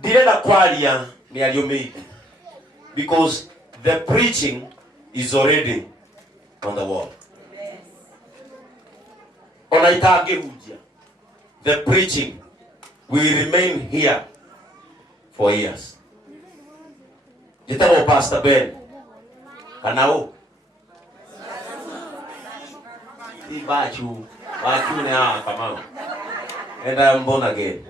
Direnda kwaria ni aliyomeidi. Because the preaching is already on the wall. The preaching will remain here for years. Jitabo Pastor Ben. Kanao. Ibachu. Bachu ne kama. And I'm born again.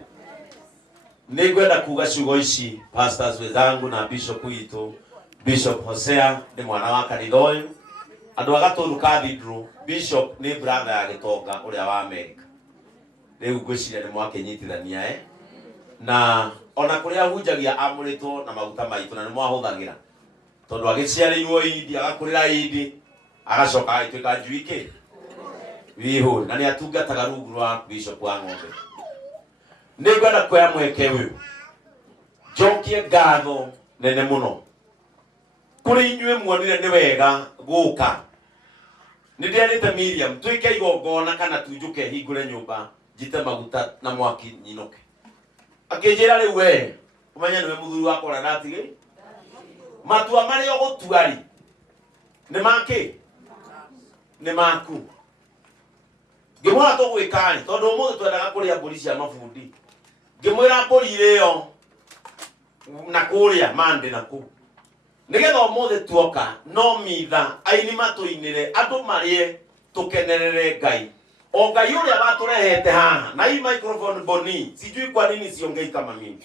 Nigwenda kuga ciugo ici pastors wezangu na bishop wito Bishop Hosea ni mwana wa kanitha uyu andu agaturu cathedral. Bishop ni brother ya Gitonga uria wa America. Riu ngwiciria ni mwakinyitithania na ona kuria hunjagia amuritwo na maguta maitu na ni mwahuthagira tondu agiciarirwo Idi agakurira Idi agacoka agituika njuike wihu na ni atungataga rungu rwa Bishop wa ng'ombe. Nigwenda kuoya mweke uyu njokie ngatho nene muno kuri inyue muonire ni wega guka. Ndirete Miriam tuike igongona kana tunjuke hingure nyumba njite maguta na mwaki nyinoke. Akijira riu we umenya niwe muthuri wakora ndatige matua mari ogutuari ni make ni maku ngimwira tugwikani tondu umuthi twendaga kuria mburi cia mabundi. Ngimwira mburi irio na kuria mande na ku nigetha umuthi tuoka no mitha aini matuinire andu marie tukenerere Ngai. O Ngai uria waturehete haha na hii microphone boni sijui kwa nini siongei kama mimi.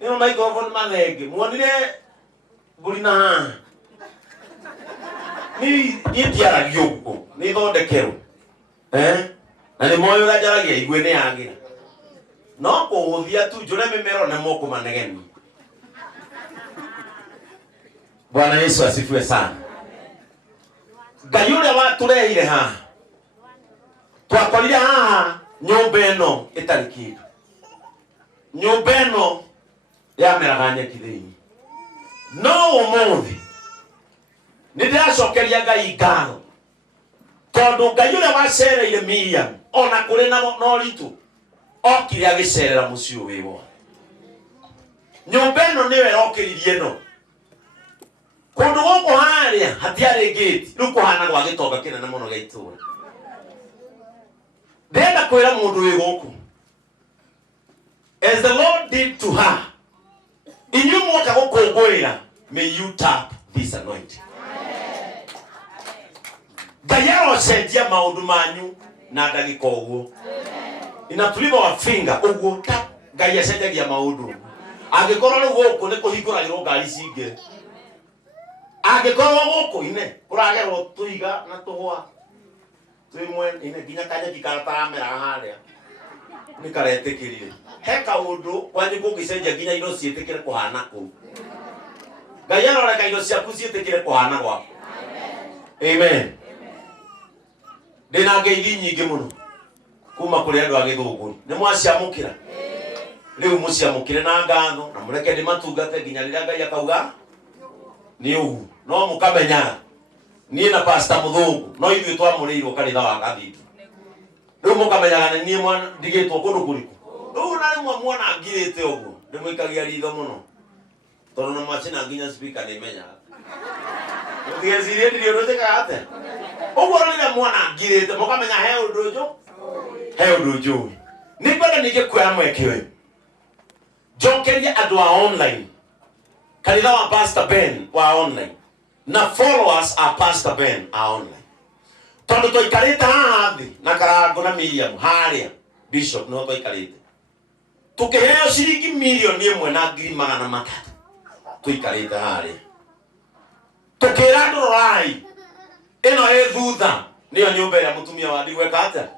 Hiyo microphone manege muonire buri na haha ni tiara yuko ni thondekero na ni moyo rajaragia igwe ni yagira no kuhuthia tu jure mimero na moko manegeni. Bwana Yesu asifiwe sana. Ngai uria waturehire haha twakorire haha nyumba eno itari kindu. Nyumba eno yameraga nyeki thiini no umuthi nindiracokeria Ngai ngatho tondu Ngai uria wacereire Miriam ona kuri na ritu okire agicerera mucii wiwo. Nyumba eno niwe okiririe no kundu guku haria hatiari gate riu kuhana gwa Gitonga kinene muno gia itura. Ndenda kwira mundu wi guku as the Lord did to her, inyu mwoka gukungwira, may you tap this anointing. Ngai arocenjia maundu manyu na ndagika uguo. Inatuliva wa finger uguo tap Ngai acenjagia maundu. Angikorwo riu guku ni kuhinguragirwo ngari cingi. Angikorwo guku ine kuragerwo tuiga na tuhwa twimwe ine ginya kanya kikaramera haria ni karetikirire he kaundu kwani kungicenjia ginya indo cietikire kuhana ku. Ngai aroreka indo ciaku cietikire kuhana gwako. Amen. Ndina ngeithi nyingi muno kuma kuri andu a Githunguri ni mwaciamukira riu muciamukire na ngatho na mureke ndi matungate ginya riria Ngai akauga ni ugu no mukamenya ni na Pastor Muthungu no ithuĩ twamurirwo kanitha wa Gathitu riu mukamenyaga ni mwana ndigitwo kundu kuriku riu na rimwe muona ngirite uguo ni mwikagia ritho muno tondu na machina nginya speaker ni menyaga ndigecirie ndirio ndutikaga ate uguo riria muona ngirite mukamenya he undu nju ni kwenda ningikuoya mweke uyu njokerie andu a online kanitha wa Pastor Ben wa online na followers are Pastor Ben are online. Tondu toikarite haha thi na Karango na Miriam haria Bishop no toikarite tukiheo ciringi milioni 1,300,000 tuikarite haria tukira andu rorai ino e thutha niyo nyumba ya mutumia wa ndigweka atia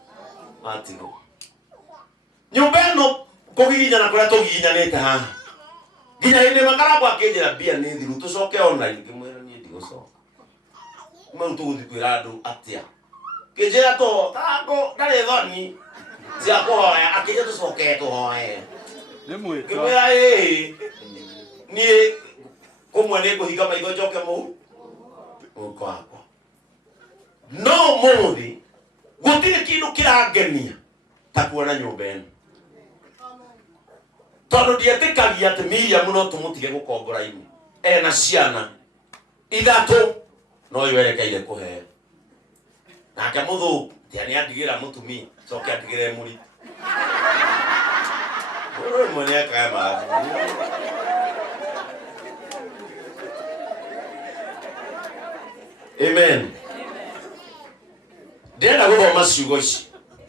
atigo nyumba ino kugiginya na kuria tugiginyanite haha ginya hindi makarabu akinjira bia ni thiru tucoke online ngimwira ni ndigocoka mwe tuguthi kwira andu atia kinjira to tango ndari thoni cia kuhoya akinja tucoke tuhoye ni mwika ngimwira ni kumwe ni kuhinga maitho njoke mu ukwakwa no muthi gutiri kindu kirangenia ta kuona nyumba eno tondu ndietikagia ati Miriam no tumutige gukombora ini ena ciana ithatu no iwerekeire kuheo nake muthu tiani andigira mutumia coke andigire muri oi mwenye kama amen. Ndenda guthoma ciugo ici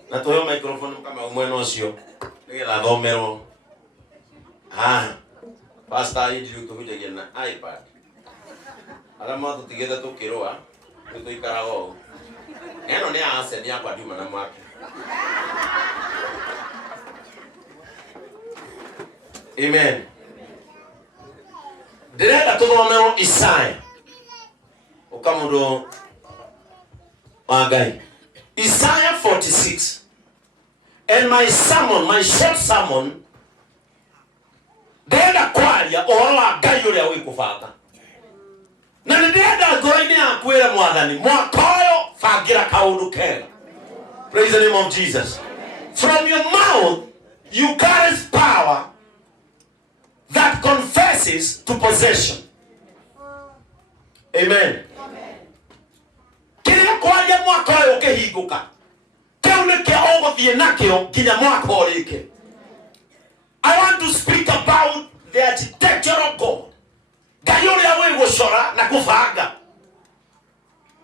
na tuyo microphone kama umwena ucio nigetha thomero pastor Idris tuhujagia na iPad alama tutigete tukirwa tuikarago eno ni ase ni akwa dima na mwake amen. Ndenda tuthomero Isaya ukamundo wagai Isaiah 46. And my sermon, my short sermon, ndenda kwaria ohoro wa Ngai uria wi kubanga na ndenda ngoro-ini yakwira mwathani mwaka uyu bangira kaundu kega. Praise the name of Jesus. From your mouth you carry power that confesses to possession. Amen. Kiria kwaria mwaka uyu ukihinguka kiu nikio uguthie nakio nginya mwaka urike. I want to speak about the architecture of God. Ngai uria wi gucora na kubanga.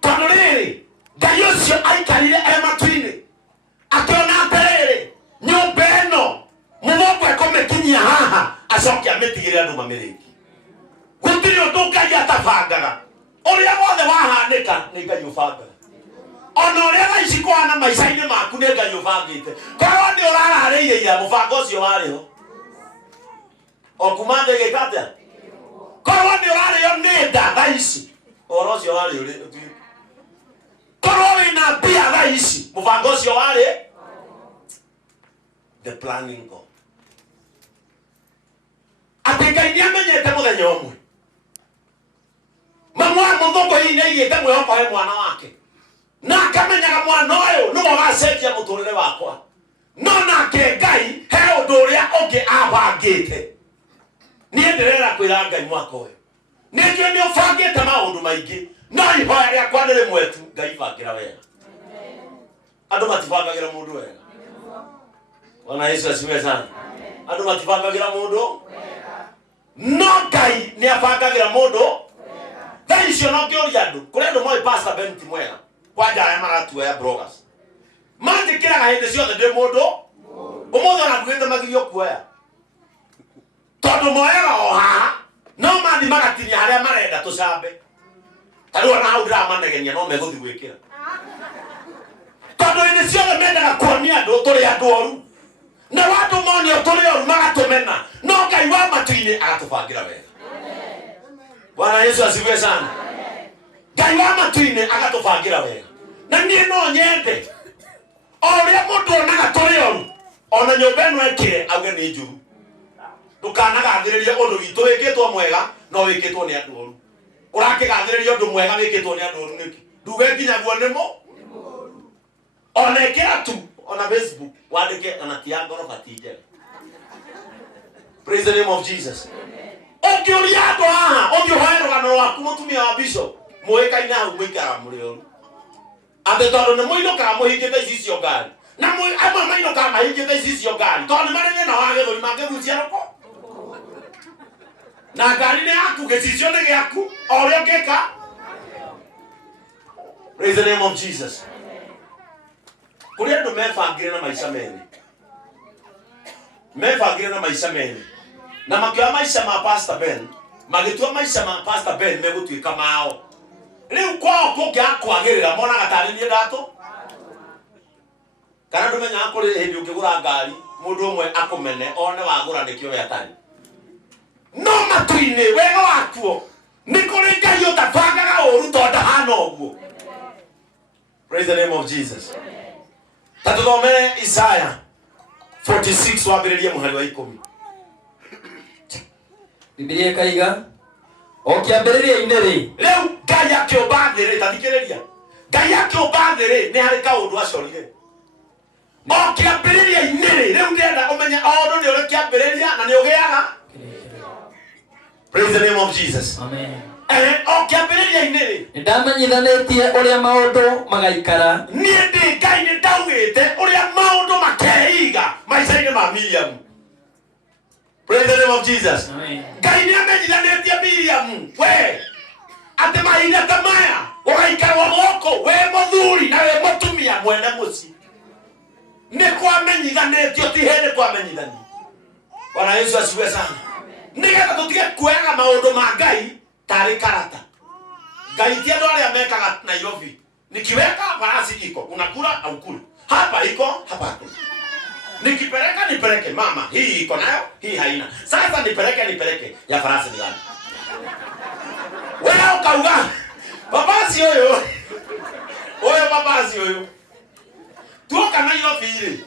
Tondu riri Ngai ucio aikarire ematu-ini akiona atiriri nyumba ino muthongo ekumikinyia haha acoke amitigire andu mamiriki. Gutiri undu Ngai atabangaga. Uria wothe wahanika ni Ngai ubangaga. Ona uria thaici kwana maica-ini maku ni Ngai ubangite. Korwo ni urarariire ira mubango ucio wariho okuma thege katia korwo ni urario ni nda thaici oro ucio wari uri korwo wina mbia thaici mubango ucio wari the planning God. Ati Ngai ni amenyete muthenya umwe mamwa muthungu hii ni igite mwihoko he mwana wake na akamenyaga mwana uyu niwe wacenjia muturire wakwa no nake Ngai he undu uria ungi abangite. Nie ndirera kwira Ngai mwaka uyu ningio ni ubangite maundu maingi no ihoya riakwa ni rimwe tu Ngai bangira wega. Andu matibangagira mundu wega. Bwana Yesu asifiwe sana. Andu matibangagira mundu wega no Ngai ni abangagira mundu wega. Thaicio no kioria andu kuri andu moi pastor Ben Timwela kwanja aya maratuoya bloggers mandikiraga hindi ciothe ndi mundu umuthi ona nduite magirio kuoya tondu moyaga o haha no mathi magatinia haria marenda tucambe tariu ona hau ndiramanegenia no meguthi gwikira tondu hindi ciothe mendaga kuonia andu turi andu oru na watu monio turi oru magatumena no Ngai wa matu-ini agatubangira wega. Bwana Yesu asifiwe sana. Ngai wa matu-ini agatubangira wega na nie no nyende oria mundu onaga turi oru ona nyumba ino ekire auge ni njuru ndukanagathiriria undu witu wikitwo mwega no wikitwo ni andu oru urakigathiriria undu mwega wikitwo ni andu oru niki nduge nginya guo nimo ona ikira tu ona Facebook wandike ona tiangoro batijere. Praise the name of Jesus. Ukiuria andu haha ukihoya rugano rwaku mutumia wa bishop muikaine hau muikara muri oru ande tondu ni muinokaga muhingite icio ngari na amwe mainokaga mahingite icio ngari tondu mari thina wa githuri mangihucia ruko na ngari ni yaku gicicio ni giaku oria ngika. Praise the name of Jesus. Kuri andu mebangire na maica mene mebangire na maica mene na makioya maica ma Pastor Ben magitua maica ma Pastor Ben megutuika mao riu kwao kungiakwagirira monaga tari nie ndatu kana ndumenya kuri hindi ungigura ngari mundu umwe akumene one wagura nikio we atari no matu-ini wega wakuo ni kuri Ngai utabangaga uru tondu hana uguo. Praise the name of Jesus. Tatuthomere Isaiah 46 wambiririe muhari wa 10. Biblia kaiga okiambiriria-ini ri riu Ngai akiumba thiri tathikiriria Ngai akiumba thiri ni hari kaundu acorire okiambiriria-ini ri riu ndenda umenya undu ni uri kiambiriria na nĩ ũgĩaga. Praise the name of Jesus. Amen. Kĩambĩrĩria-inĩ rĩ, nĩndamenyithanĩtie ũrĩa maũndũ magaikara. Niĩ ndĩ Ngai nĩndaugĩte ũrĩa maũndũ makeiga maica-inĩ ma Miriam. Praise the name of Jesus. Amen. Ngai nĩamenyithanĩtie Miriam we atĩ mahinda ta maya ũgaikarwo gũkũ we mũthuri na we mũtumia mwene mũciĩ. Nĩ kwamenyithanĩtio, ti hĩndĩ kwamenyithanio. Bwana Yesu asifiwe sana. Nĩgetha tũtige kuoyaga maũndũ ma Ngai tarĩ karata. Ngai ti andũ arĩa mekaga Nairobi. Nikiweka farasi iko, unakula au kula. Hapa iko, hapa hakuna. Nikipeleka nipeleke, mama, hii iko nayo, hii haina. Sasa nipeleke, ya farasi ni gani? Wewe ukauga. Babasi huyo. Oyo babasi huyo. Tuoka Nairobi ile.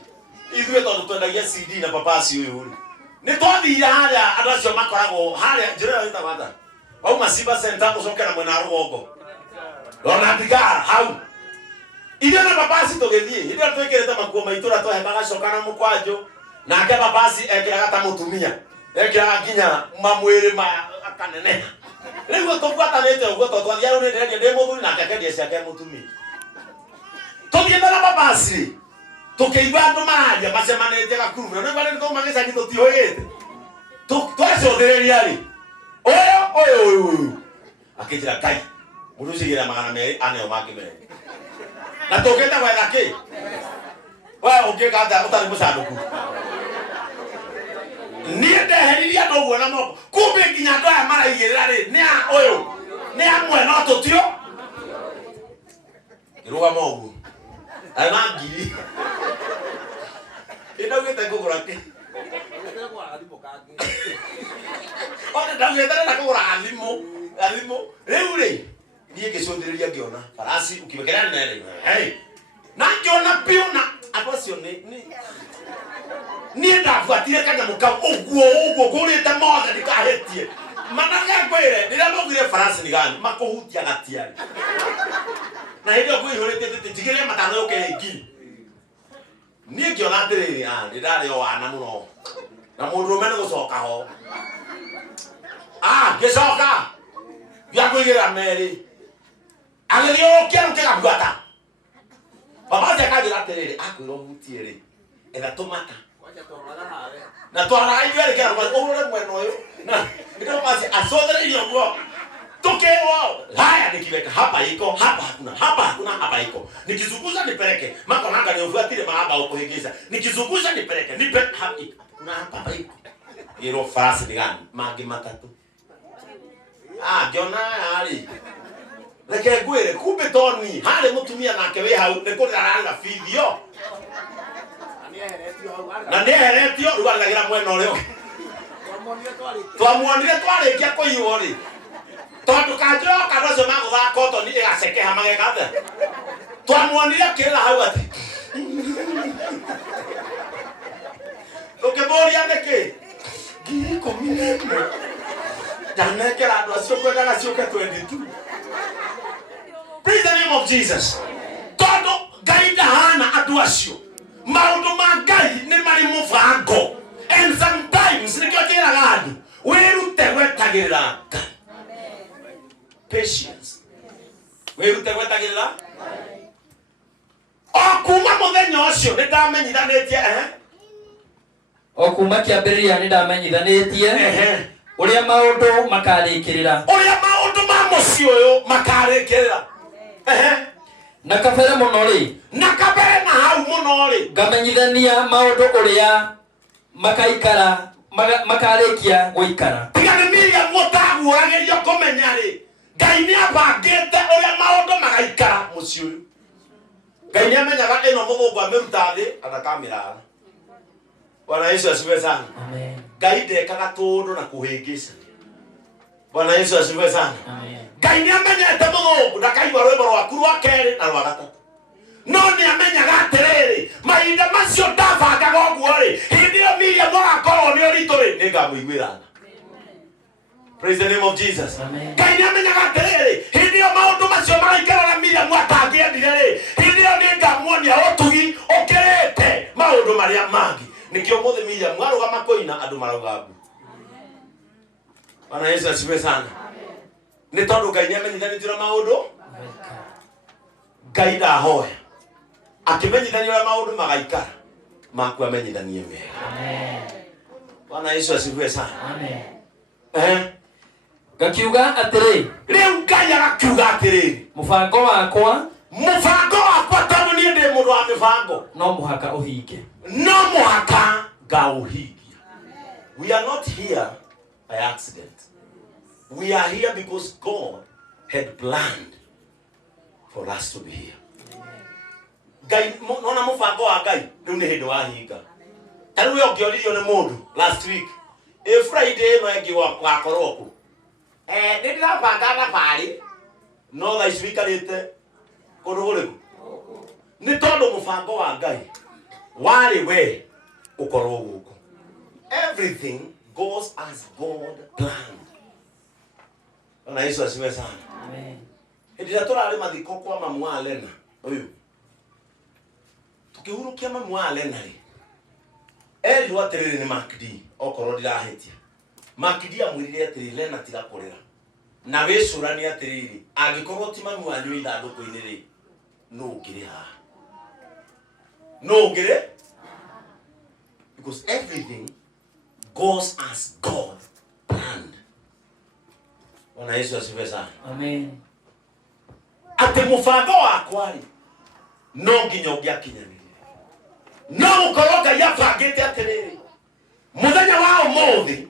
Ithuĩ tondũ twendagia CD na babasi huyo. Nĩ twathire harĩa andũ acio makoragwo harĩa njĩra ĩyo ĩtagwo atĩa? Wauma Simba Center ũcokera mwena wa rũgongo. Rona tigara hau. Ithuĩ na babasi tũgĩthiĩ. Ithuĩ twĩkĩrĩte makuo maitũ na twahembaga coka na mũkwanjũ. Nake babasi ekĩraga ta mũtumia. Ekĩraga nginya mamwĩrĩ ma akaneneha. Rĩu tũbuatanĩte ũguo tondũ twathiĩ rĩu nĩndĩrendia ndĩ mũthuri nake akendia ciake mũtumia. Tũthiĩ na babasi tukĩigua andũ mararia macemanĩtie Gakurume. Nĩ bale nĩtũma gĩcagi tũtiũĩte. Twacũthĩrĩria rĩ. Ũyũ akĩnjĩra Ngai mũndũ ũcio gĩra 200 aneo make mere. Na tũkĩte gwetha kĩ? Wewe ũngĩka atĩa ũtarĩ mũcandũku? Niĩ ndeheririe andũ ũguo na moko. Kumbe nginya andũ aya maraigĩrĩra rĩ nĩ ũyũ nĩ amwe no tũtio. Kĩrũgama ũguo. Ana ngiri. Ndaugĩte kũgũra kĩ? Ona ndaugĩte na kũgũra thimũ. Rĩu rĩ niĩ ngĩcũthĩrĩria ngĩona farasi ũkĩmekerera nene. Hey. Na ngĩona piu na andũ acio niĩ ndabuatire kanyamũ kau ũguo ngũrĩte mothe ndikahĩtie. Manake ngwĩre rĩrĩa maugire farasi nĩ gani makũhutia gatiarĩ. Na hĩndĩ ĩyo ngwĩihũrĩtie tigĩrĩre matano yũke ngiri. Niĩ ngĩona atĩrĩrĩ nĩndarĩ o wana mũno. Na mũndũrũme nĩ gũcoka ho. Ngĩcoka gĩakũigĩrĩra merĩ. Agĩthiũrũrũkia rĩu kĩgabuata. Babasi akanjĩra atĩrĩrĩ akwĩra ũhutie rĩ etha tũmata. Na twaraga ithuĩ kĩra ũrũre mwena ũyũ. Na ndio babasi acũthĩrĩirie ũguo. Tukeo haya nikiweka hapa iko hapa hakuna hapa iko nikizungusha nipeleke mako nanga niufuatile mahaba huko hegeza nikizungusha nipeleke hapa kuna hapa iko ilo farasi ni gani magi matatu jona hali leke gwere kumbe toni hale mutumia nake we hau nekuraranga video na neheretio rugalagira mwena ũrĩa twamuonire twarĩkia kũiywo rĩ tondu kanjĩra kandocio magũthaka kotoni ĩgacekeha magekathe twamuonire kĩrĩra hau atĩ tũkĩmũria nĩkĩ ngiri 11 ndanekera andũ acio kwendaga ciũke 22. Praise the name of Jesus. Tondu Ngai ndahana andũ acio maũndũ ma Ngai nĩ marĩ mũbango and sometimes nĩkĩo njĩraga andũ wĩrute gwetagĩrĩra Ngai. Patience. Wĩrute gwetagĩrĩra o kuma mũthenya ũcio nĩndamenyithanĩtie o kuma kĩambĩrĩria nĩndamenyithanĩtie ũrĩa maũndũ makarĩkĩrĩra ma mũciĩ ũyũ makarĩkĩrĩra na kabere mũno rĩ na kabere na hau mũno rĩ ngamenyithania maũndũ ũrĩa makaikara makarĩkia gũikara. Tiga nĩ Miriam mũtaguũragĩrio kũmenya rĩ Ngai nĩabangĩte ũrĩa maũndũ magaikara mũciĩ ũyũ. Ngai nĩamenyaga ĩno mũthũngũ amĩruta thĩ anakamĩrara. Bwana Yesu asifiwe sana. Amen. Ngai ndekaga tũndũ na kũhĩngĩca. Bwana Yesu asifiwe sana. Amen. Ngai nĩamenyete mũthũngũ ndakaigua rwĩmbo rwaku rwa kerĩ na rwa gatatũ. No nĩamenyaga atĩrĩrĩ mahinda macio ndabangaga ũguo rĩ hĩndĩ ĩyo Miriam agakorwo nĩ ũritũ rĩ nĩngamũiguĩra. Praise the name of Jesus. Ngai nĩamenyaga atĩrĩrĩ hĩndĩ ĩyo maũndũ macio magaikara na Miriam atangĩendire rĩ hĩndĩ ĩyo nĩngamuonia ũtugi ũkĩrĩte maũndũ marĩa mangĩ. nikio mothe Miriam mwaruga makoina andu marauga mbu. Bwana Yesu asifiwe sana. Ni tondu Ngai niamenyithanĩtie na maundu Ngai ndahoya akimenyithania na maundu magaikara maku amenyithanie wega. Amen. Bwana Yesu asifiwe sana. Amen. Gakiuga atiri riu Ngai agakiuga atiri mubango wakwa tondu nie ndi mundu wa mibango no muhaka uhinge. No muhaka ngauhingia. We are not here by accident. We are here because God had planned for us to be here. Ngai nona mubango wa Ngai riu ni hindu wa hinga. Tariu yo ngioririo ni mundu last week Friday no engi wakorwo ku ni ndirabanga na bari no tha ici wikarite kundu guriku ni tondu mubango wa Ngai wari we ukorwo guku. Everything goes as God planned. Bwana Yesu asifiwe sana. Amen. Ndio turari mathiko kwa mamu wa Lena uyu tukihurukia mamu wa Lena ri eri watiriri ni Makdi okorwo ndirahitia Makdi amwirire atiri Lena tiga kurira na wicurani atiriri angikorwo ti mamu wanyu ithanduku-ini ri no ngire ha no ngire because everything goes as God planned. Bwana Yesu asifiwe sana. Amen. Ate mubango wakwa ri no nginya ungiakinyanire no gukorwo Ngai abangite atiriri muthenya wa umuthi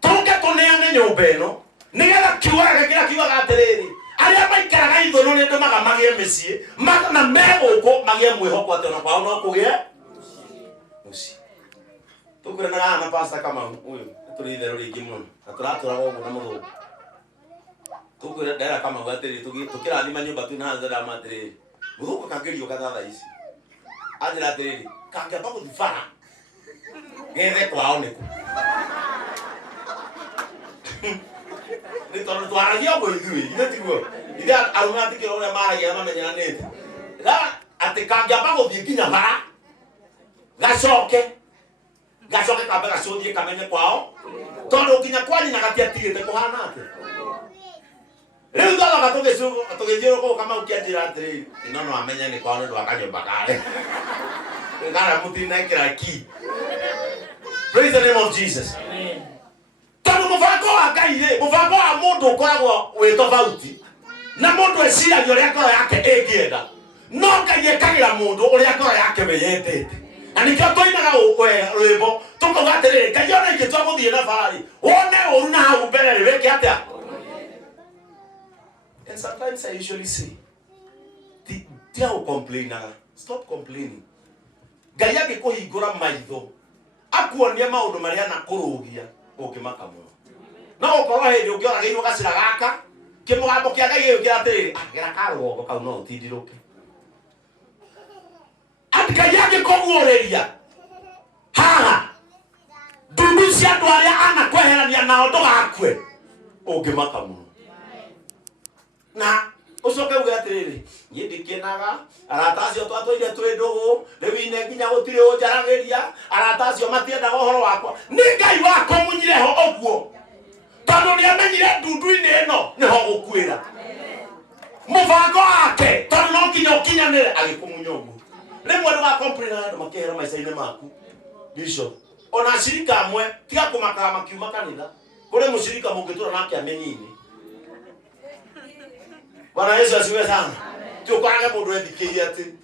tuke tuneane nyumba ino nigetha kiugaga kira kiugaga atiriri aria maikaraga ithuru ni ndumaga magie micii na meguku magie mwihoko ati ona kwao no kugie mucii tukuranaga na pastor kama uyu turi itherũ ringi muno na turatũraga ũguo na mũthũngũ tukwĩra ndera kama atĩrĩ tukĩrathima nyũmba tu na nzara matirĩ mũthũngũ kangĩrio kathatha ici anjĩra atĩrĩ kangĩamba gũthiĩ bara gethe kwao nĩkũ nĩ tondũ twaragia ũguo ithuĩ ithe tiguo ithe arũme atikĩra ũrĩa maragia mamenyeranĩte atĩ kangĩamba gũthiĩ nginya bara gacoke kambe gacũthie kamenye kwao tondu nginya kwanyu na gatiatigite kuhana atia riu thalaga tugithiuruka kama ukianjira atiri ino no amenye ni kwao ndu akanyumba kare ngara mutinekira ki. Praise the name of Jesus. Amen. Tondu mubango wa Ngai ri mubango wa mundu ukoragwo wi tofauti na mundu eciragia uria ngoro yake ingienda no Ngai ekagira mundu uria ngoro yake weyendete. Ani ka toinaga rwimbo tukoga atiriri Ngai ona ingĩtua gũthiĩ na bari wone ũru na hau mbere rĩ wĩke atĩa. And sometimes I usually say tia ũcomplainaga, stop complaining. Ngai agĩkũhingũra maitho akuonie maũndũ marĩa nakũrũgia ũngĩmaka mũno no ũkorwo hĩndĩ ũngĩoragĩirwo gacĩra gaka kĩmũgambo kĩa Ngai gĩgĩũkĩra atĩrĩrĩ gera karũgongo kau no ũtindirũke Ngai agĩkũguũrĩria haha ndundu cia andũ arĩa anakweherania nao ndũgakue ũngĩmaka mũno na ucoke uge atiriri niĩ ndikenaga arata acio twatũire twĩ ndũgũ rĩu ine nginya gũtirĩ ũnjaragiria arata acio matiendaga ũhoro wakwa nĩ Ngai wakũmunyire ho ũguo tondũ nĩamenyire ndundu-inĩ ĩno nĩho gũkuĩra mũbango wake tondũ no nginya ũkinyanĩre agĩkũmunya ũguo rĩmwe ndũgacomplain andũ makĩhera maica-inĩ maku bishop ona acirika amwe tiga kũmakaga makiuma kanitha kũrĩ mũcirika mũngĩtũra nake amenyine. Bwana Yesu asifiwe sana. Tukorage mundu ethikirie ati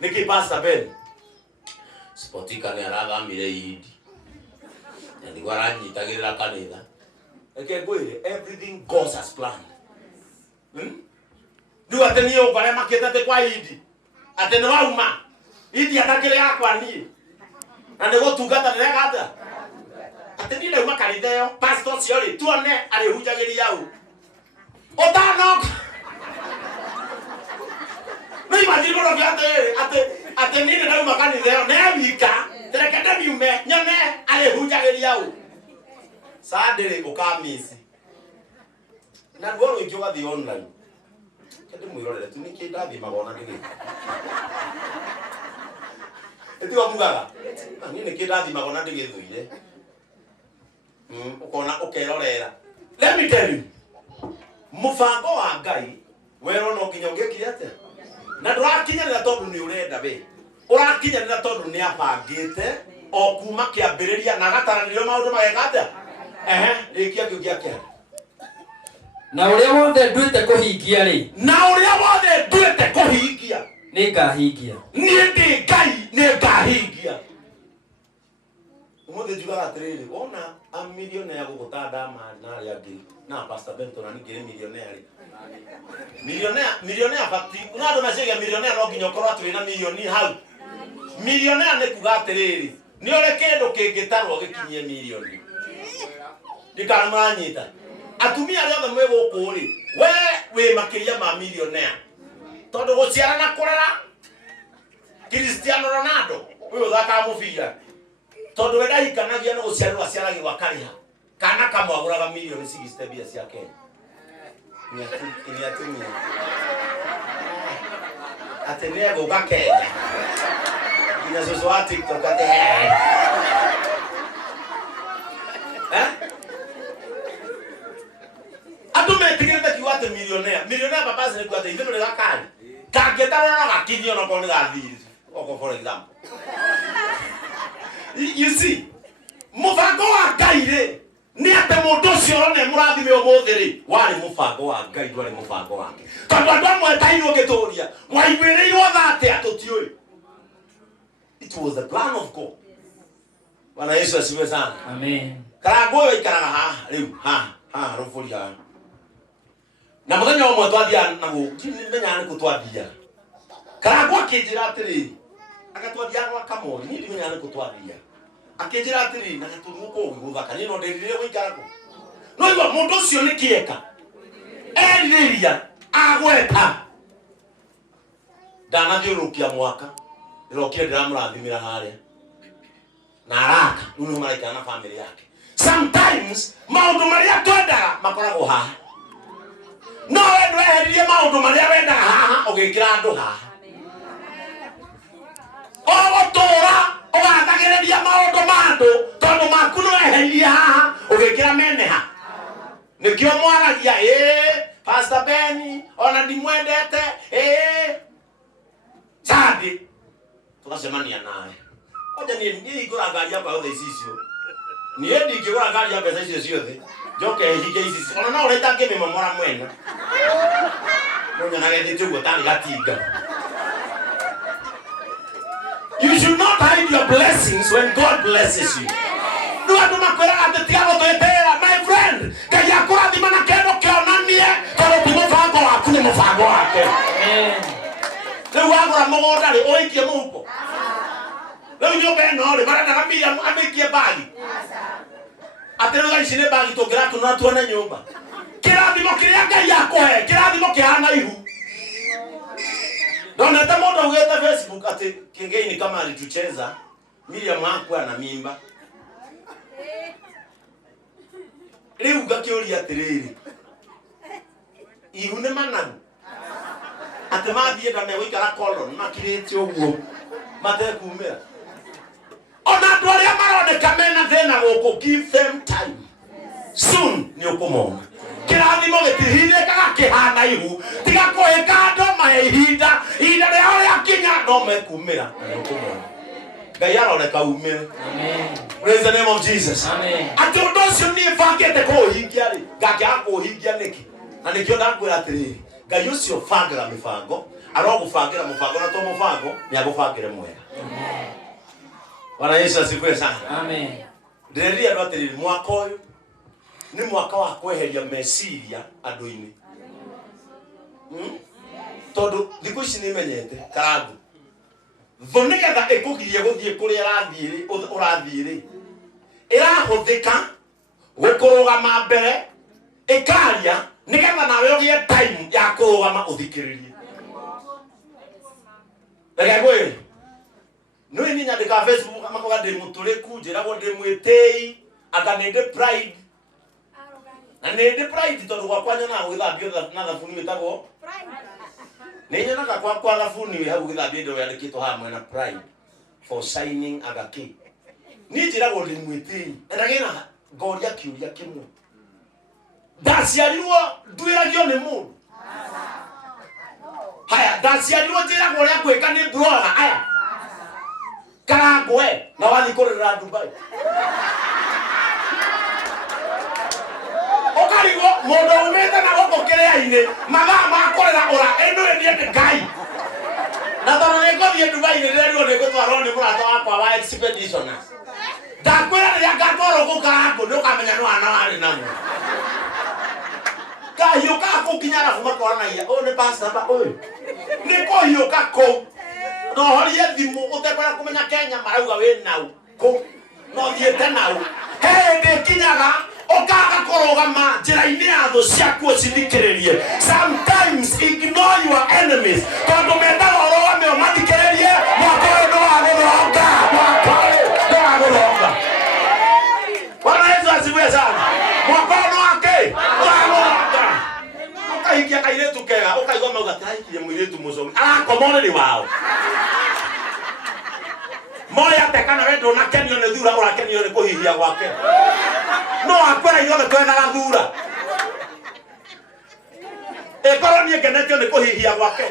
niki Pastor Ben spotika ni arathamire idi na niguo aranyitagirira kanitha eke ngwire everything goes as planned. Ndu atenie ukore makita te kwa idi ate no auma idi atakire yakwa ni na nego tungata ne gata ate ni le makanitha yo pastor ciori tuone ari hujagiria u otano no imagine lo que ate nini na makani leo na wika telekenda biume nyone ale hujageria u sadere ukamisi na ngoro ikiwa the online kende mwirorere tu nikida bi magona ngini etiwa mugaga ni ne kidathi magona ndigithuire ukona ukerorera. Let me tell you, mufango wa Ngai wero no kinya ungekire ate na ndurakinyarira tondu ni urenda we urakinyarira tondu ni apangite o kuma kiambiriria na gataraniro maundu magekate rikia kiugia kia na uria wothe nduite kuhingia ri na uria wothe nduite kuhingia ni ngahingia ni ndi Ngai ni ngahingia. Umuthi juga atiriri ona a millionaire gugutada na ria ngi na Pastor Bento na ngire millionaire millionaire fati una ndo mashega millionaire no nginyo korwa turi na milioni hau millionaire ne kuga atiriri ni ore kindu kingitarwo gikinyie milioni ndikamanyita atumia aria othe mwe guku ri we makiria ma millionaire tondu guciara na kurera Cristiano Ronaldo we uthaka mubira tondu we ndahikanagia no guciarwo aciaragirwa kariha kana kamwaguraga milioni 60 bia cia Kenya ni atumia atene guka Kenya ina zozo wa TikTok ate atume tigirite kiwate millionaire baba zene kwate ithino le gakani kagetara na gakinyo no koni gathiri oko for example. You see, mufango wa Ngai ri ni ate mundu ucio ne murathime umuthi ri wari mufango wa Ngai ndwari mufango wake tondu andu amwe tairwo gituria mwaiguirirwo thate atutiui. It was the plan of God. Bwana Yesu asifiwe sana. Amen. Karago yo ikaraga ha riu ha rufuria na muthenya umwe twathia na go menya ni kutwathia Karago akinjira atiri agatwathia kwa kamori ni menya ni kutwathia akinjira atiri na gaturuko guthaka ni no ndirire guikara no iwa mundu ucio ni kieka eliria agweta ndanathiurukia mwaka ndirokire ndiramurathimira haria na araka nuno malaika na family yake. Sometimes maundu maria twendaga makoragwo haha no we ndweherie maundu maria wendaga haha ugikira andu haha ogotura ugathagireria maundu mandu tondu maku ndweherie haha ugikira mene ha nikio mwaragia Pastor Benny ona ndimwendete sadi tukacemania nawe oja ni igura ngari yakwa yothe icio ni endi ngigura ngari ya mbeca icio ciothe njoke hige ici ona no ureta ngimemomora mwena munya na gethi tugo tani gatinga. You should not hide your blessings when God blesses you. No andu makwera atetiago twetera my friend Ngai akurathima na kendo kionanie tondu ti mufango waku ni mufango wake. Amen. Riu wagura mugunda ri oikie muhuko riu nyumba ino ri marenda Miriam amikie bagi atiriga ici ni bagi tungiratu na tuone nyumba kirathimo kiria Ngai akuhe kirathimo kihana ihu. Ndonete mundu augite Facebook ati kingeni kama alitucheza Miriam akwa na mimba riu ngakiuria atiriri ihu ni managu ati mathie ndame guikara colon makirite uguo matekumira ona andu aria maroneka mena thina guku give them time soon ni ukumona kirathimo gitihithikaga kihana ihu tiga kuhika andu mahe ihinda riao riakinya no mekumira ni ukumona Ngai aroneka umire. Amen. Praise the name of Jesus. Amen. Ati undu ucio ni bangite kuhingia ri ngakia kuhingia niki na nikio ndakwira atiriri Ngai ucio bangira mibango arogubangira mubango na to mubango ni agubangire mwega. Amen. Bwana Yesu asifiwe sana. Amen. Ndireria ndo atiriri mwaka uyu ni mwaka wa kweheria meciria andu-ini. Tondu thiku ici ni menyete Karagu thonigetha ikugirie guthie kuria urathire irahuthika gukurugama mbere ikaria nigetha nawe ugie time ya kurugama uthikiririe. Ndagagwe no ni nyandika Facebook amakoga ndi muturiku njiragwo ndi mwitei anga ndi pride na ndi pride tondu gwakwanya na gwithambio na thabuni witagwo pride ni nyona kwa thabuni we hau githambio ndo yandikitwo hamwe na pride for signing agaki ni jira go limwiti ndagina goria kiuria kimwe ndaciarirwo ndwiragio ni mundu haya ndaciarirwo jira go ria gwika ni brother haya karangwe na wathi kurira Dubai okarigo mundu umete na goko kiria-ini mathaa ma kurira ura eno ni ngai na tono ni ngothie Dubai ni ndirwo ni gutwarwo ni murata wakwa wa expeditioners ndakwira ria ngatwarwo gukarangu ni ukamenya no ana wari namo kahiuka kukinya rafu matwaranagia o ni pastor ba oy ni kohiuka ko no horie thimu utekwera kumenya Kenya marauga we nau ko no thiete nau he kinyaga okaga korogama njira-ini ya thu ciaku cithikiririe. Sometimes ignore your enemies tondu metaga orogame mathikiririe mwaka uyu ni wa guthonga mwaka uyu ni wa guthonga Bwana Yesu asifiwe sana mwaka uyu ni wake wa guthonga ukahikia kairetu kega ukaigua mauga tirahikirie muiretu mucomi arakomoreri wao moya tekana wendo na kenio ni thura urakenio ni kuhihia gwake no akwera inyothe twenaga thura ekoro nie ngenetio ni kuhihia gwake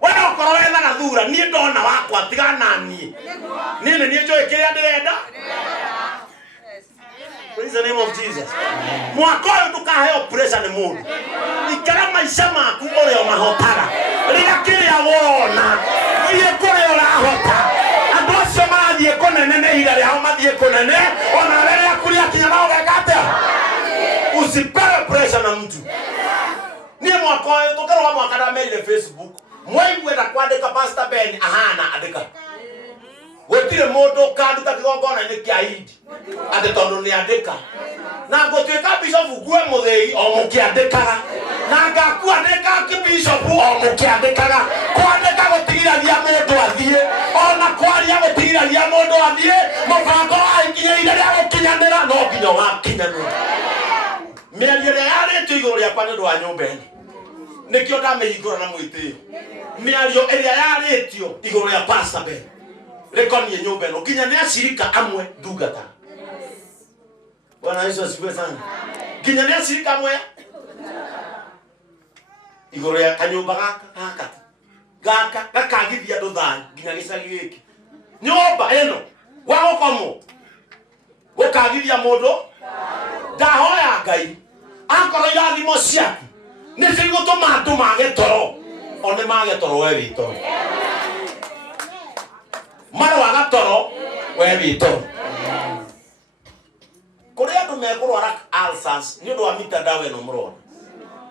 wena okoro wenaga thura nie ndona wakwa tigana nie njoi kiria ndirenda. Praise the name of Jesus. Mwaka uyu ndukaheo pressure ni mundu ikara maisha maku uria mahotaga riga kiria wona thie kuria urahota andu acio marathie kunene ni ihinda riao mathie kunene ona riria kuria kinya nao gekate usipewe pressure na mtu nie mwaka uyu tukarwa mwaka ndamerire Facebook mwaigwenda kwandika Pastor Ben ahana andika gutire mundu kanduta kigongona ni kia Idi ati tondu ni andika na gutwika bishop gwe muthei o mukiandikaga na ngaku andika ki bishop o mukiandikaga kwandika gutigiragia mundu athie ona kwaria gutigiragia mundu athie mubango aikinya ira ria gukinyanira no nginya wakinyanira miario ria yaritio iguru riakwa ni ndwa nyumba ino nikio ndamihingura na mwitio miario iria yaritio iguru ria Pastor Ben rekonie nyumba ino nginya ni acirika amwe ndungata. Bwana Yesu asifiwe sana. Nginya ni acirika amwe iguru ya kanyumba gaka gakagithia andu thani nginya gicagi giki nyumba ino gwagukomwo gukagithia mundu ndahoya Ngai akoro irathimo ciaku ni cigutuma andu mage toro one mage toro we witoro marwaga toro we witoro kuri andu mekurwara ulcers ni undu wa mitandao ino murona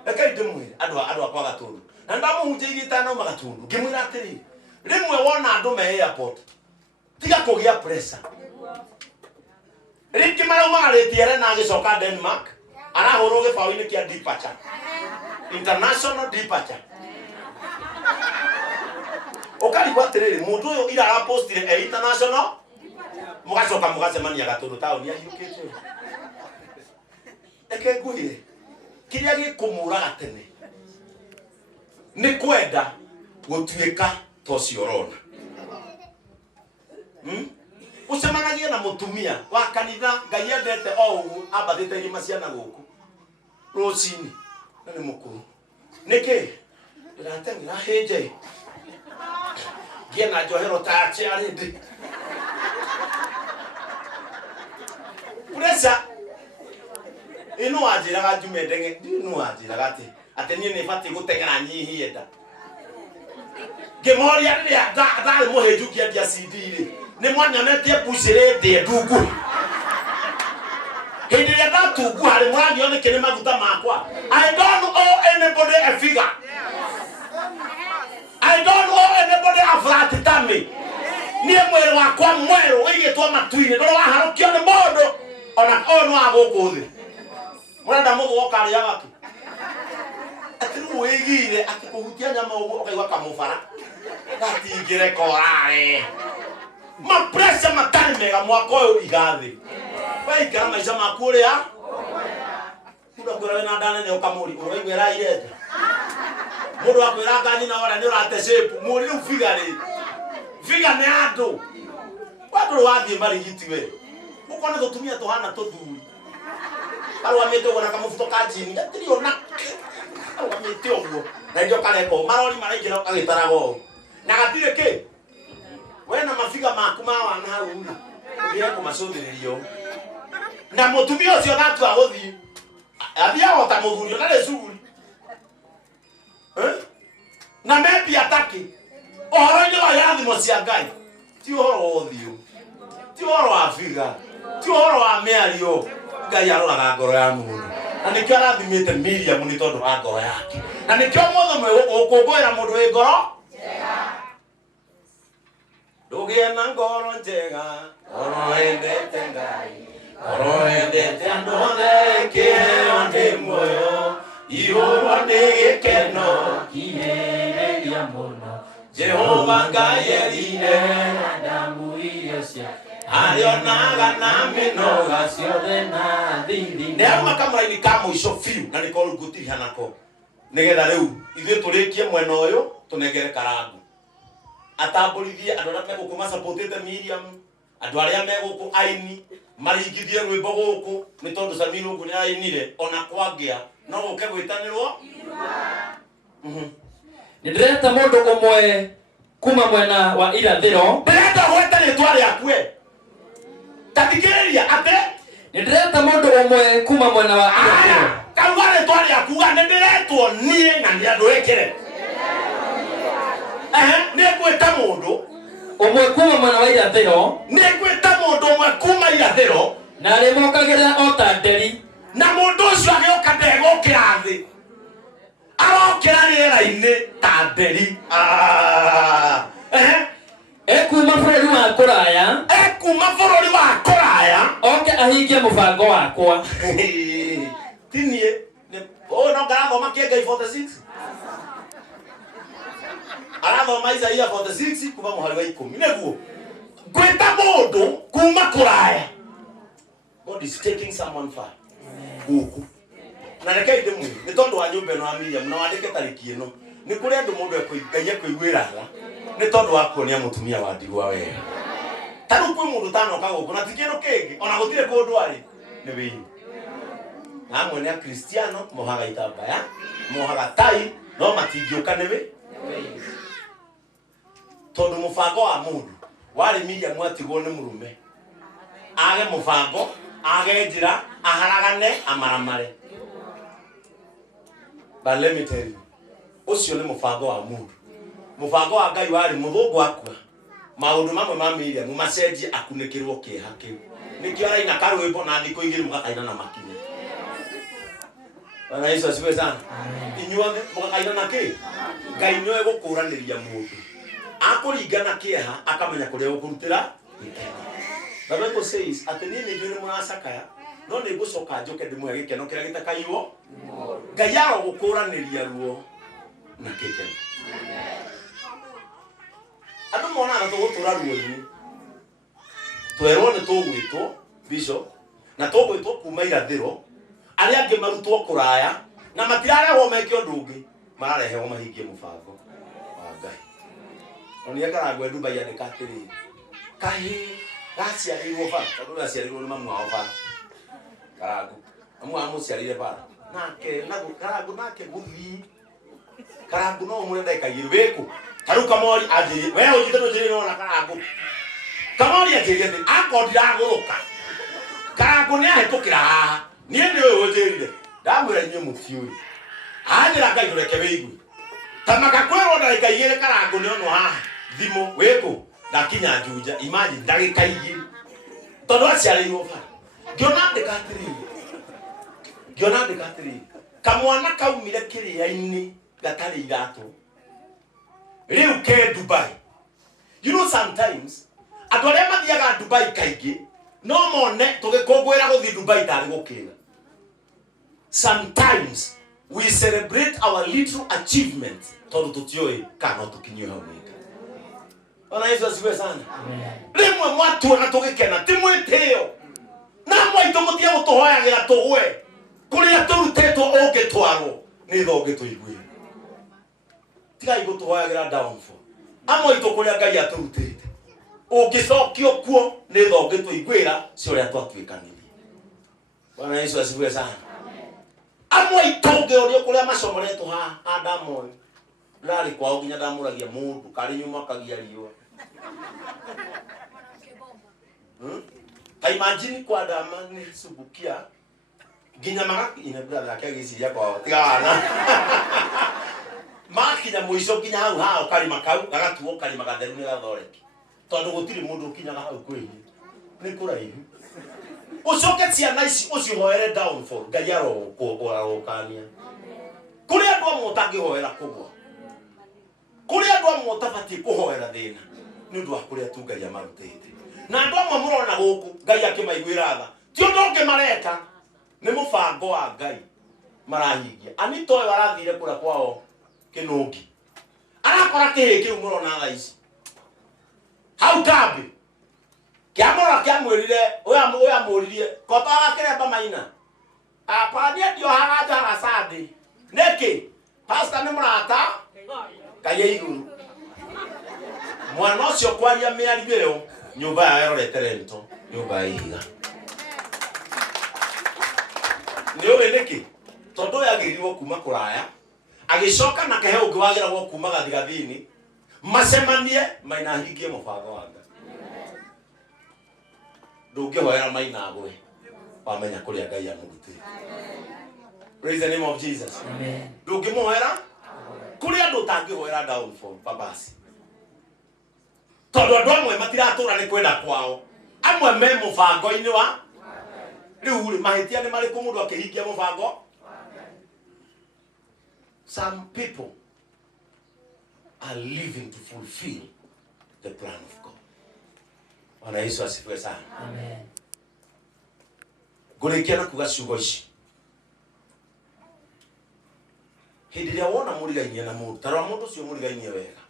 reke ndimwire andu akwa Gatundu na ndamuhunjĩirie itano Gatundu ngimwira atiri rimwe wona andu me airport tiga kugia pressure ringi marauma retiere na agicoka Denmark arahurwo gĩbaũ-inĩ kia departure international departure ukarigwa atiriri mundu uyu ira arapostire international mugacoka mugacemania Gatundu tauni ahirukite eke ngwire kiria gikumuraga tene ni kwenda gutuika tocio rona ucemanagie na mutumia wa kanitha Ngai endete o ugu ambathite irima ciana guku rucini na ni mukuru niki ndirateng'ira hinje giena njohero ta charity pressure ino wajiraga jume ndenge ndino wajiraga ati nie ni bati guteng'era nyihie nda ngimoria riria ndari muhinjukia ndia CD ri ni mwanyonetie bucire ndie ndungu hindi ya ndatungu hari mwanyo ni kini maguta makwa I don't owe anybody a figure. I don't owe anybody a flat tummy. Nie mwere wakwa mweru igitwa matuine ndoro waharukio ni mundu ona ono agukuthi murenda mundu wokari yagatu atiru wigire akikuhutia nyama ugu okaigwa kamufara gatingire korare ma pressure matari mega mwaka uyu igathi waikara maisha maku uria mundu akwira wena ndane ne ukamuri urwaigwira irete mundu akwira ngani na ora ni urate shape muri ufigare Viga ne ando. Watu wathi marigiti we. Ukona tutumia tuhana tuthuri. Alo amete wana kama futo kajini. Ngatiri ona. Alo amete ogwo. Na ndio kaleko marori maraikira agitarago. Na gatire ke. Wena mafiga makuma wana hau. Ngiye kumasundiririo. Na mutumia ucio thatu aguthi. Athia ota muthurio na resuri. Na mebi ataki. Ohoro-ini wa yathimo cia Ngai. Ti uhoro othio. Ti uhoro wa figa. Ti uhoro wa miario. Ngai aroraga ngoro ya mundu. Na nikio arathimite Miriam ni tondu wa ngoro yake. Na nikio mothe mwe gukungwira mundu wi ngoro njega. Ndugie na ngoro njega. Ngoro endete Ngai. Ngoro endete andu othe kĩheo ndĩ muoyo. Ihũrwo nĩ gĩkeno kĩhereria mũno. Jehova Ngai erire Adamu irio cia arionaga na mĩnoga ciothe na thithi. Nĩau makamũraini ka mũico biũ na nĩko rĩu ngũtiriha nako nĩgetha rĩu ithuĩ tũrĩkie mwena ũyũ tũnengere Karangu atambũrithie andũ arĩa megũkũ macapotete Miriam, andũ arĩa megũkũ aini maringithie rwĩmbo gũkũ nĩ tondũ Samirungu nĩ ainire ona kwangĩa no gũke gwĩtanĩrwo. Nĩndĩreta mũndũ ũmwe kuma mwena wa irathĩro. Ndĩrenda gweta rĩtwa rĩaku tathikĩrĩria atĩ nĩndĩreta mũndũ ũmwe kuma mwena wa irathĩro. Kauga rĩtwa rĩaku nĩndĩretwo niĩ na nĩ andũ ekĩre. Nĩngwĩta mũndũ ũmwe kuma mwena wa irathĩro. Nĩngwĩta mũndũ ũmwe kuma irathĩro. Na arĩmokagĩra o ta nderi. Na mũndũ ũcio agĩũka ndegũkĩra thĩ. Arokĩra rĩera-inĩ ta nderi. Ekuma bũrũri wa kũraya. Ekuma bũrũri wa kũraya. Oke ahingie mũbango wakwa. Ti niĩ. Ũyũ no ngarathoma Kĩengai 46. Arathoma Isaia 46 kuma mũhari wa 10. Nĩguo. Ngwĩta mũndũ kuma kũraya. God is taking someone far. Gũkũ. Na reke ndĩmwĩre nĩ tondũ wa nyũmba ĩno ya Miriam na wandĩke tarĩki ĩno nĩ kũrĩ andũ mũndũ Ngai ekũiguĩra tha nĩ tondũ wa kuonia mũtumia wa ndigwa wega. Tarĩu kwĩ mũndũ tanoka gũkũ na ti kĩndũ kĩngĩ ona gũtirĩ kũndũ arĩ nĩ wĩiru. Na amwe nĩ Akristiano mohaga itambaya mohaga tai no matingĩũka nĩ wĩiru. Tondũ mũbango wa mũndũ warĩ Miriam atigwo nĩ mũrũme age mũbango age njĩra aharagane amaramare. But let me tell you, ucio nĩ mũbango wa mũndũ. Mũbango wa Ngai warĩ mũthũngũ akua maũndũ mamwe ma Miriam macenjie akunĩkĩrwo kĩeha kĩu. Nĩkĩo araina karwĩmbo na thikũ igĩrĩ mũgakaina na makinya. Bwana Yesu asifiwe sana. Inyuothe mũgakaina na kĩ? Ngai nĩoĩ gũkũranĩria mũndũ. Akũringana kĩeha akamenya kũrĩa gũkũrutĩra gĩkeno. The Bible says atĩ niĩ nĩ njũĩ nĩ mũracakaya no nĩ ngũcoka njoke ndĩmũhe gĩkeno kĩrĩa gĩtakaiywo. Ngai arogũkũranĩria ruo na gĩkeno. Andũ monaga tũgũtũra ruo-inĩ. Twerwo nĩ tũgwĩtwo bishop na tũgwĩtwo kuma irathĩro. Arĩa angĩ marutwo kũraya na matirarehwo meke ũndũ ũngĩ mararehwo mahingie mũbango wa Ngai. Onire Karangu Dubai andĩka atĩrĩ kahĩ gaciarĩirwo bara tondũ gaciarĩirwo nĩ mamu wao bara. Karangu mamu wao mũciarĩire bara nake Karangu nake gũthiĩ Karangu no mũrenda ikaigĩrĩ wĩkũ. Tarĩu Kamori anjĩrĩ we ũnjĩte njĩrĩ no na Karangu. Kamori anjĩrĩ atĩ akondira agũrũka. Karangu nĩ ahĩtũkĩra haha niĩ nĩ ũyũ ũnjĩrire ndamwĩra inyuĩ mũtiũĩ. Anjĩra Ngai ndũreke wĩigue. Tamaka kwĩrwo ndagĩka igĩrĩ Karangu nĩ onwo haha thimũ wĩkũ ndakinya Njunja imagine ndagĩka igĩrĩ tondũ aciarĩirwo bara. Ngĩona andĩka atĩrĩrĩ kamwana kaumire kĩrĩa-inĩ gatarĩ iratũ rĩu ke Dubai. You know sometimes andũ arĩa mathiaga Dubai kaingĩ no mone tũgĩkũngũĩra gũthiĩ Dubai tarĩ gũkĩra. Sometimes we celebrate our little achievements tondũ tũtiũĩ kana tũkinyio hau wega. Bwana Yesu asifiwe sana. Rĩmwe mwatuona tũgĩkena ti mwĩtĩo na mwaitũ mũtige gũtũhoyagĩra tũgwe kũrĩa tũrutĩtwo ũngĩtwarwo nĩ tho ũngĩtũiguĩra. Tigai gũtũhoyagĩra downfall. amwe itu kuria Ngai aturutite ungicokio kuo ni thongitwo igwira cio ria twatwikanirie. Bwana Yesu asifiwe sana. Amwe itonge urio kuria macomoretwo ha Adamu ndari kwao nginya ndamuragia mundu kari nyuma kagia riwa. Imagine kwa Adamu ni subukia nginya magaki ina brother akagiciria kwao tigana makinya muico nginya hau karima kau gagatuo karima gatheru ni gathoreki tondu gutiri mundu ukinyaga hau kwihi ni kuraihu ucoke ciana ici ucihoere downfall Ngai arokania kuri andu amwe utangihoera kugwa kuri andu amwe utabati kuhoera thina ni undu wa kuria tu Ngai amarutite na andu amwe murona guku Ngai akimaiguira tha ti undu ungi mareka ni mubango wa Ngai marahingia anitoe warathire kura kwao kinungi arakora kihi kiu murona tha ici hau kambi kiamora kiamwirire oya muririe kota akiremba maina apania dio haraja harasadi neki pastor ni murata kaye iguru mwana ucio kwaria miaribero nyumba ya yorete nto nyumba ihiga niwe neki tondu yagirirwo kuma kuraya agicoka na kehe ungi wagiragwo kuma gathigathini macemanie maina hingie mubango wa Ngai ndungihoera maina gwe wamenya kuria Ngai amurutire. Praise the name of Jesus. Amen. Ndungimuhoera kuria andu tangihoera downfall babasi tondu andu amwe matiratura ni kwenda kwao amwe me mubango-ini wa riu ri mahitia ni mariku mundu akihingia mubango. Some people are living to fulfill the plan of God. Bwana Yesu asifiwe sana. Amen. Ngurikia na kuga ciugo ici hindi ria wona murigainie na mundu tarwa mundu ucio murigainie wega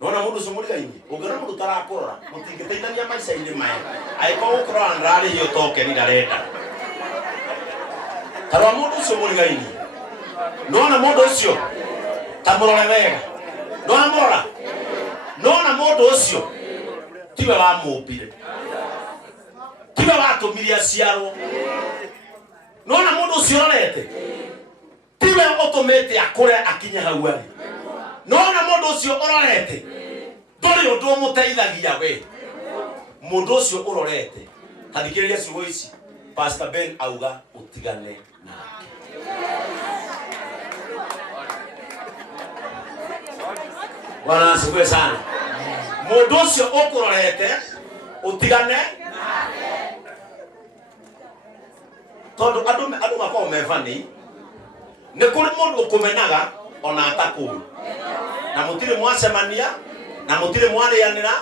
nona mundu ucio murigainie ungena mundu tarakurora mutingiteithania maica-ini maya aiko ukurora ndarari hiyo toke ni ndarenda tarwa mundu ucio murigainie nona mundu ucio tamurore wega nona murora nona mundu ucio tiwe wa mumbire tiwe watumiria ciarwo nona mundu ucio rorete tiwe utumite akure akinya hau ari nona mundu ucio urorete nduri undu umuteithagia we mundu ucio urorete hathikiriria ciugo ici Pastor Ben auga utigane nake. Bwana asifiwe sana. Mundu ucio ukurorete utigane nake tondu andu makao mevani ni kuri mundu ukumenaga ona atakuru na mutire mwacemania na mutire mwarianira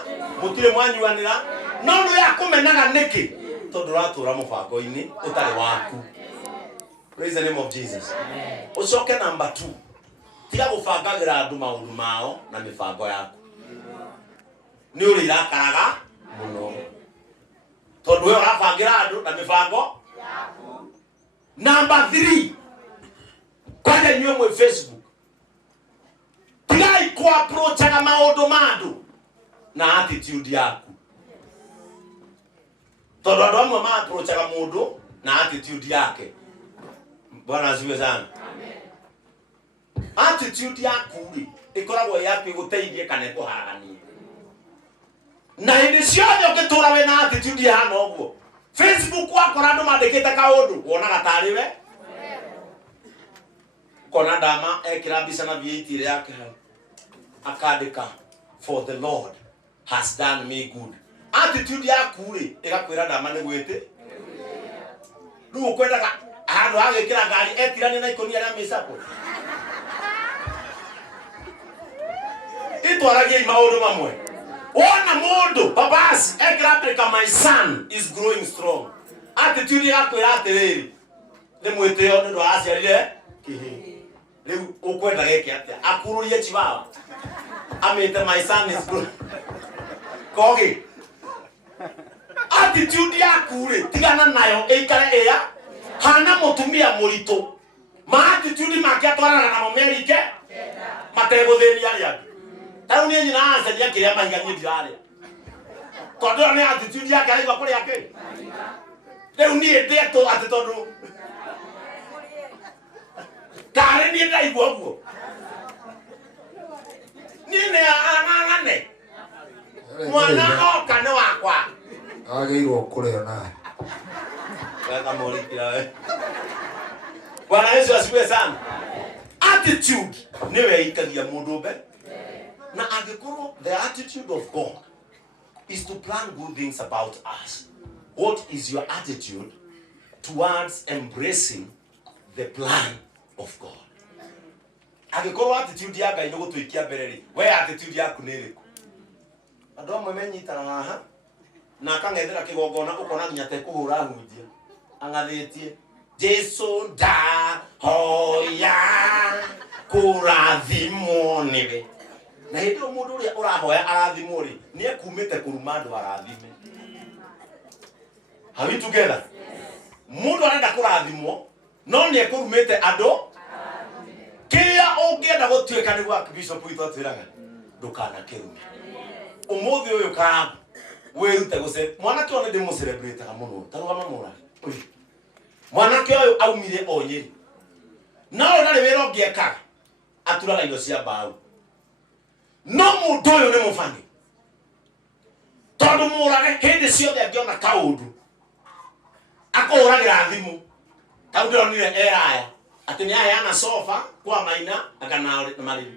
mutire mwanyuanira no ndu ya kumenaga niki tondu ratura mubango-ini utari waku. Praise the name of Jesus. Ucoke number 2 tiga gubangagira andu maundu mao na mibango yaku ni uri irakaraga muno tondu we urabangira andu na mibango yaku. Number 3 kwanja nywe mwe Facebook tigai ku approachaga maundu mandu na attitude yaku tondu andu amwe ma approachaga mundu na attitude yake. Bwana asifiwe sana. Attitude yaku ri ikoragwo yaku guteithie kana kuharagania na hindi ciothe ugitura we na attitude ya hana uguo Facebook wakora andu mandikite kaundu wonaga tariwe kona ndama ekira mbica na V8 yake akandika for the Lord has done me good. Attitude yaku ri igakwira ndama ni gwite riu ukwendaga handu hagikira ngari etirani na ikonia ria micako itwaragia maundu mamwe wona mundu babasi ekira Africa my son is growing strong. Attitude yakwira atiriri ni mwiteo ndu aciarire kihi riu ukwenda geke atia akururie chiwawa amite my son is growing kogi. Attitude yaku ri tigana nayo ikare eya hana mutumia murito ma attitude make atwarana na Amerika matego theni ari andu Tau ni nyina ansa dia kiria mahiga ni dirare. Tondu ni attitude yake ari bakuri yake. Leo ni ndeto ati tondu. Kare ni ndai guo. Ni ne ang'ang'ane. Mwana oka ni wakwa. Agĩrĩirwo kũrĩa nawe. Weka morikia we. Bwana Yesu asifiwe sana. Attitude niwe ikagia mundu mbere. Na angĩkorwo the attitude of God is to plan good things about us. What is your attitude towards embracing the plan of God? Angĩkorwo attitude ya Ngai nĩ gũtũikia mbere rĩ, we attitude yaku nĩ ĩrĩkũ? Andũ amwe menyitaga haha na akang'ethera kĩgongona ũkona nginya tekũhũra hunjia ang'athĩtie Jesu ndahoya kũrathimwo nĩwe. Na hĩndĩ ĩyo mũndũ ũrĩa ũrahoya arathimwo rĩ, nĩ ekumĩte kũruma andũ arathime. Are we together? Mũndũ arenda kũrathimwo no nĩ ekumĩte andũ kĩrĩa ũngĩenda gũtuĩka nĩguo Archbishop witũ atwĩraga ndũkanakĩrume. Ũmũthĩ ũyũ karabu wĩrute gũce mwanake ũyũ ndĩ mũcelebrate mũno tarũgama mũra. Mwanake ũyũ aumire o Nyeri. No ndarĩ wĩra ũngĩeka aturaga indo cia mbaũ. No mũndũ ũyũ nĩ mũbani. Tondũ mũrage hĩndĩ ciothe angĩona kaũndũ akũhũragĩra thimũ. Tau ndĩronire eraya atĩ nĩ aheana sofa kwa Maina akana marĩrĩ.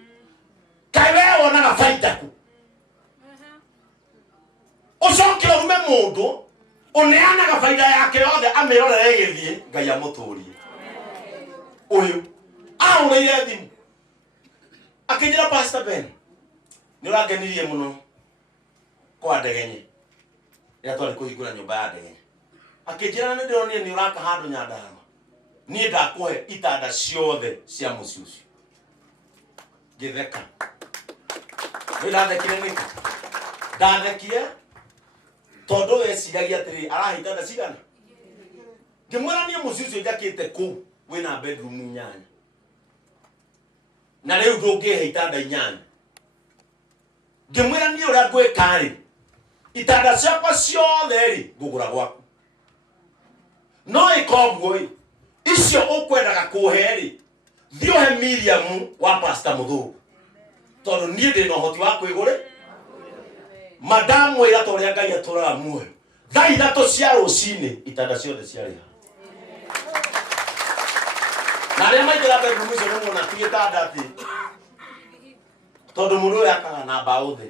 Kaĩ we wonaga baita ku? Ũcokire ume mũndũ ũneanaga baida yake yothe amĩrorere gĩthiĩ Ngai amũtũrie. Ũyũ ahũrĩire thimũ akĩnjĩra Pastor Ben nĩ ũrangenirie mũno kwa Ndegenye rĩrĩa twarĩ kũhingũra nyũmba ya Ndegenye. Akĩnjĩra nĩ ndĩronire nĩ ũraka handũ Nyandarama, niĩ ndakũhe itanda ciothe cia mũciĩ ũcio. Ngĩtheka. Nĩ ndathekire nĩkĩ? Ndathekire tondu weciragia atiri arahitana cigana. Ngĩmwĩra niĩ mũciĩ ũcio njakĩte kũu wĩna bedroom 8. Na rĩu ndũngĩhe itanda 8. Ngĩmwĩra niĩ ũrĩa ngwĩka rĩ, itanda ciakwa ciothe rĩ ngũgũra gwaku. No ĩkoguo ĩ, icio ũkwendaga kũhe rĩ, thiĩ ũhe Miriam wa Pastor Mũthũngũ. Tondũ niĩ ndĩna ũhoti wa kwĩgũrĩra. Madam wĩra torĩa Ngai atũraga muoyo. Thaa 3 cia rũcinĩ itanda ciothe ciarĩ ha. Na arĩa maingĩra bedroom icio nĩ muona ti gĩtanda atĩ. Tondũ mũndũ ũyũ akaga na mbaũ thĩ.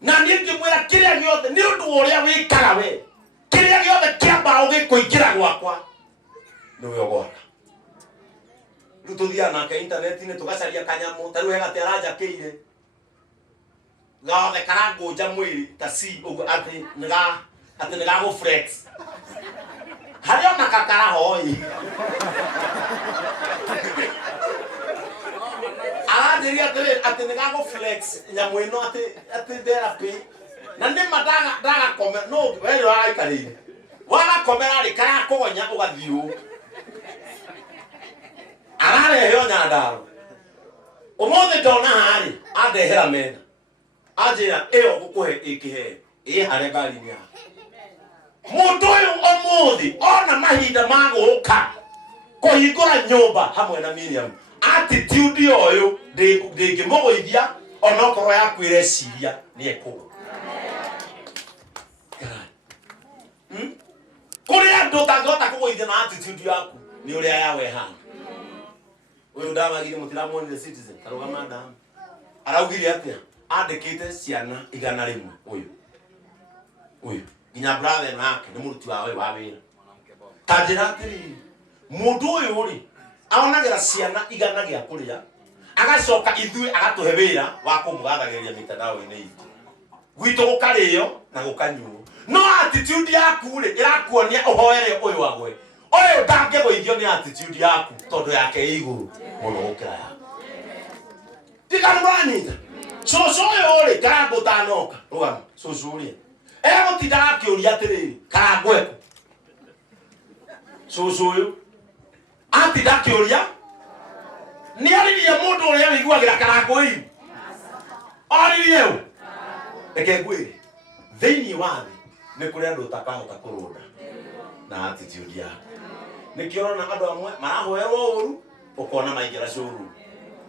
Na niĩ ngĩmwĩra kĩrĩa gĩothe nĩ ũndũ ũrĩa wĩkaga we. Kĩrĩa gĩothe kĩa mbaũ gĩkũingĩra gwakwa nĩwe ũgwaka. Rĩu tũthiaga nake intaneti-inĩ tũgacaria kanyamũ ta rĩu hega te aranjakĩire. Gothe karangũnja mwĩrĩ ta si ũguo atĩ nĩga gũ flex. Harĩ ona kakarahoĩ. Aranjĩria atĩ nĩga gũ flex nyamũ ĩno atĩ therapy. Na nĩma ndagakome no we ũraikarĩire. Wagakomera rĩ karakũgonya ũgathiĩ ũũ. Ararehe o Nyandarũa. Ũmũthĩ ndona harĩ andehera metha. Ajira ĩyo ngũkũhe ĩkĩhe harĩa ngari-inĩ yake. Mũndũ ũyũ ũmũthĩ ona mahinda ma gũũka kũhingũra nyũmba hamwe na Miriam, attitude ũyũ ndĩngĩmũgũithia ona okorwo yakwĩra eciria nĩ ekũgũa. Kũrĩ andũ ũtangĩhota kũgũithia na attitude yaku nĩ ũrĩa yawe hana. Ũyũ ndamagire mũtiramuonire Citizen karũgama ndama. Araugire atĩa? Andĩkĩte ciana 100 ũyũ nginya brother nake nĩ mũruti wa wĩra. Tanjĩra atĩrĩrĩ, mũndũ ũyũ rĩ aonagĩra ciana 100 gĩa kũrĩa, agacoka ithuĩ agatũhe wĩra wa kũmũgathagĩria mitandao-inĩ itũ. Gwitũ gũkarĩo na gũkanyuo. No attitude yaku rĩ ĩrakuonia ũhoere ũyũ wagwe. Ũyũ ndangĩgũithio nĩ attitude yaku tondũ yake ĩ igũrũ mũno gũkĩra yaku. Tigana mwanyita. Cũcũ ũyũ rĩ karangũ tanoka. Rũgama cũcũ ũrĩa. Egũtinda akĩũria atĩrĩrĩ karangũ eku. Cũcũ ũyũ atinda akĩũria nĩ aririe mũndũ ũrĩa wĩiguagĩra karangũ iu. Oriyo. Eke gwiri. Thini wathi nĩ kũrĩ andũ ũtakahota kũrũnda na attitude yako. Nĩkĩorona andũ amwe marahoerwo ũru ũkona maingĩra showroom.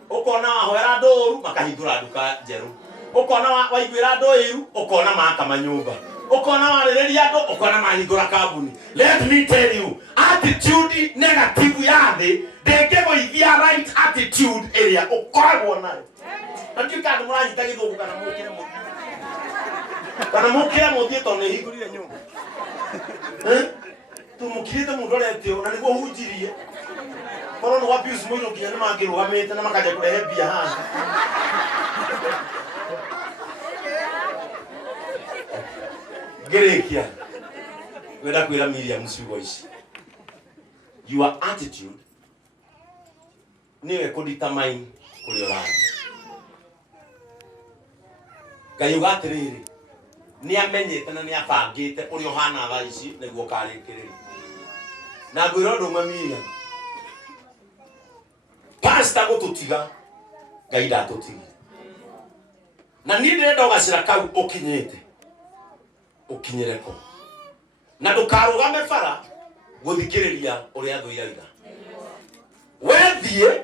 Ũkona wahoera andũ ũru makahingũra nduka njerũ. Ũkona waiguĩra andũ ũru ũkona maka manyũmba. Ũkona warĩrĩria andũ ũkona mahingũra kambuni. Let me tell you, attitude negative ya thĩ ndĩngĩgũithia right attitude ĩrĩa ũkoragwo nayo. Na tuĩka andũ mũranyita gĩthũngũ kana mũkĩre mũthia. Kana mũkĩre mũthia tondũ nĩhingũrire nyũmba. Tumukirite mũndũ ũrĩa tĩo na nĩguo hunjirie. Korwo nĩ wapius mũiro kinya nĩ mangĩrũgamĩte na makaja kũrehe mbia haha. Ngĩrĩkia wenda kwĩra Miriam ciugo ici. Your attitude nĩwe kũdetermine kũrĩa ũrathiĩ. Ngai uga atĩrĩrĩ, nĩamenyete na nĩabangĩte ũrĩa ũhana thaa ici nĩguo ũkarĩkĩrĩria. Na ngwĩra ũndũ ũmwe Miriam, pastor gũtũtiga, Ngai ndatũtigire. Na niĩ ndĩrenda ũgacĩra kau ũkinyĩte, ũkinyĩre ko. Na ndũkarũgame bara gũthikĩrĩria ũrĩa thũ yaiga. Wethiĩ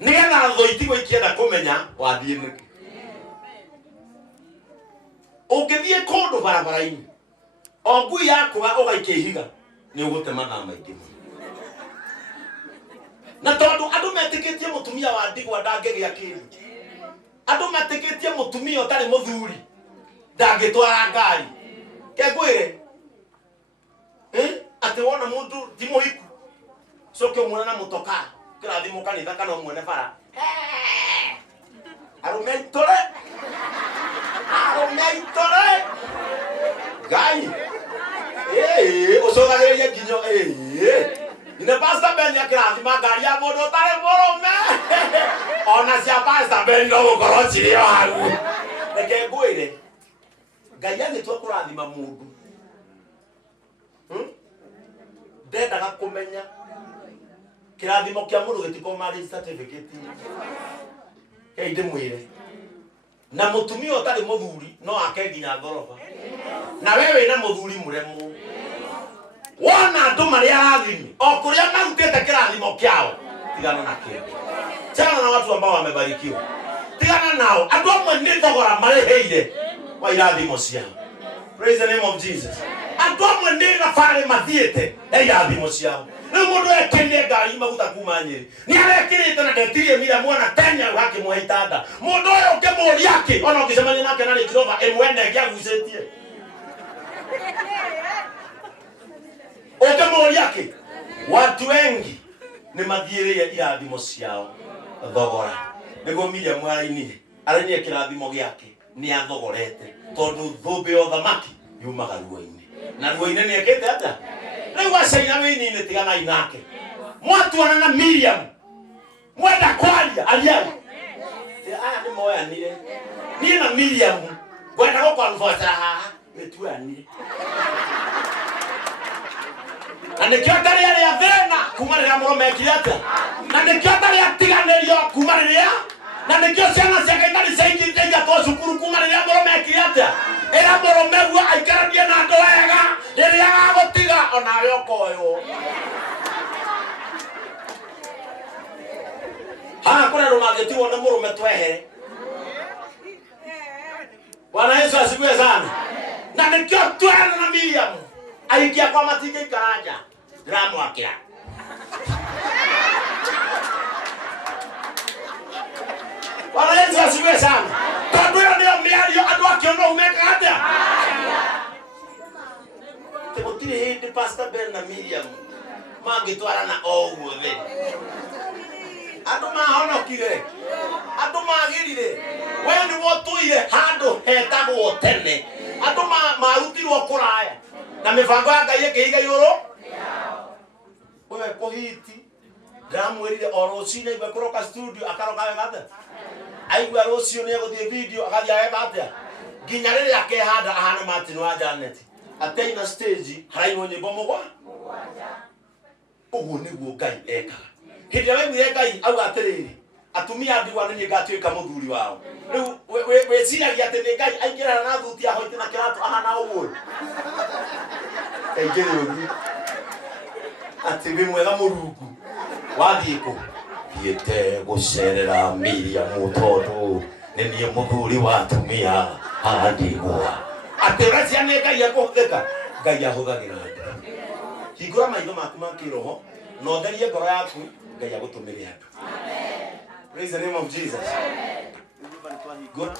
nĩgetha thũ itigwo ikĩenda kũmenya wathiĩ nĩkĩ. Ũngĩthiĩ kũndũ barabara-inĩ, o ngui yakũga ũgaikia ihiga, nĩ ũgũte mathaa maingĩ mũno. Na tondũ andũ metĩkĩtie mũtumia wa ndigwa ndangĩgĩa kĩndũ. Andũ metĩkĩtie mũtumia ũtarĩ mũthuri ndangĩtwara ngari. Ke ngwĩre, atĩ wona mũndũ ti mũhiku, coke ũmuone na mũtoka, kĩrathimo kanitha kana ũmuone bara. Arũme aitũre! Arũme aitũre! Ngai! Ũcũthagĩrĩrie nginyo, Ine Pastor Ben akĩrathima ngari ya mũndũ ũtarĩ mũrũme. Ona cia Pastor Ben no gũkorwo cirĩ o hau. Reke ngwĩre, Ngai agĩtua kũrathima mũndũ. Ndendaga kũmenya kĩrathimo kĩa mũndũ gĩtiko marriage certificate. Hei ndĩmwĩre, na mũtumia ũtarĩ mũthuri no ake nginya ngoroba. Na wewe wĩna mũthuri mũremwo. Wona andũ marĩa arathimi, o kũrĩa marutĩte kĩrathimo kĩao, tigana na kĩo. Chana na watu ambao wamebarikiwa. Tigana nao. Andũ amwe nĩ thogora marĩhĩire wa irathimo ciao. Praise the name of Jesus. Andũ amwe nĩ thabarĩ mathiĩte he irathimo ciao. Rĩu mũndũ ekĩrire ngari maguta kuma Nyĩrĩ. Nĩ arekĩrĩte na ndetirie mira mwana Kenya ũgakĩmũhe itanda. Mũndũ ũyũ ũkĩmũria kĩ, ona ũngĩcemania nake na Range Rover ĩmwe ĩngĩagucĩtie. Ũkĩmũria kĩ? Watu wengi nĩ mathiĩrĩire irathimo ciao thogora. Nĩguo Miriam arainire kĩrathimo gĩake nĩ athogorete tondũ thũmbĩ ya ũthamaki yumaga ruo-inĩ. Na ruo-inĩ nĩ ekĩte atĩa? Rĩu acaina wĩini-inĩ tiganai nake. Mwatuana na Miriam mwenda kwaria ariai. Aya nĩ moyanire. Niĩ na Miriam ngwenda gũkonvota haha nĩtuanire. Na nĩkĩo ndarĩ arĩa thĩna kuma rĩrĩa mũrũme ekire atĩa. Na nĩkĩo ndarĩ atiganĩrio kuma rĩrĩa. Na nĩkĩo ciana ciake itarĩ ciaingĩrire igatwarwo cukuru kuma rĩrĩa mũrũme ekire atĩa. Ĩra mũrũme guo aikaranie na andũ wega rĩrĩa agagũtiga onawe ũkoywo. Haha kũrĩ andũ mangĩtigwo nĩ mũrũme twehere. Bwana Yesu asifiwe sana. Na nĩkĩo twehere na Miriam. Aikia kwa matingĩikara nja. Ndĩramwakĩra. Bwana Yesu asifiwe sana. Tondũ ĩyo nĩyo mĩario andũ akĩona umekaga atĩa. Gũtirĩ hĩndĩ Pastor Ben na Miriam mangĩtwarana o ũguo thĩ. Andũ mahonokire. Andũ magĩrire. We nĩguo tũire handũ hetagwo tene. Andũ marutirwo kũraya. Na mĩbango ya Ngai ĩkĩiga igũrũ. Wewe kũhiti. Ndamwĩrire o rũcinĩ igwe kũroka studio akaroka wega atĩa. Aigua rũciũ nĩ egũthiĩ video agathiĩ wega atĩa. Nginya rĩrĩa akehanda ahana Martin wa Janet. Ataina stage harainwo nyĩmbo mũgwanja. Ũguo nĩguo Ngai ekaga. Hĩndĩ ĩrĩa waiguire Ngai auga atĩrĩrĩ, atumia ndigwa nĩ ngatuĩka mũthuri wao rĩu wĩciragia atĩ nĩ Ngai aingĩrana na thuti ahoite na kĩratũ ahana ũguo kaingĩ ũguo atĩ wĩ mwega mũrungu wathiĩ kũ thiĩte gũcerera Miriam tondũ nĩ niĩ mũthuri wa atumia andigwa atĩ ũracia nĩ Ngai ekũhũthĩka Ngai ahũthagĩra andũ hingũra maitho maku ma kĩroho na ũtherie ngoro yaku Ngai agũtũmĩre andũ. Praise the name of Jesus. Good.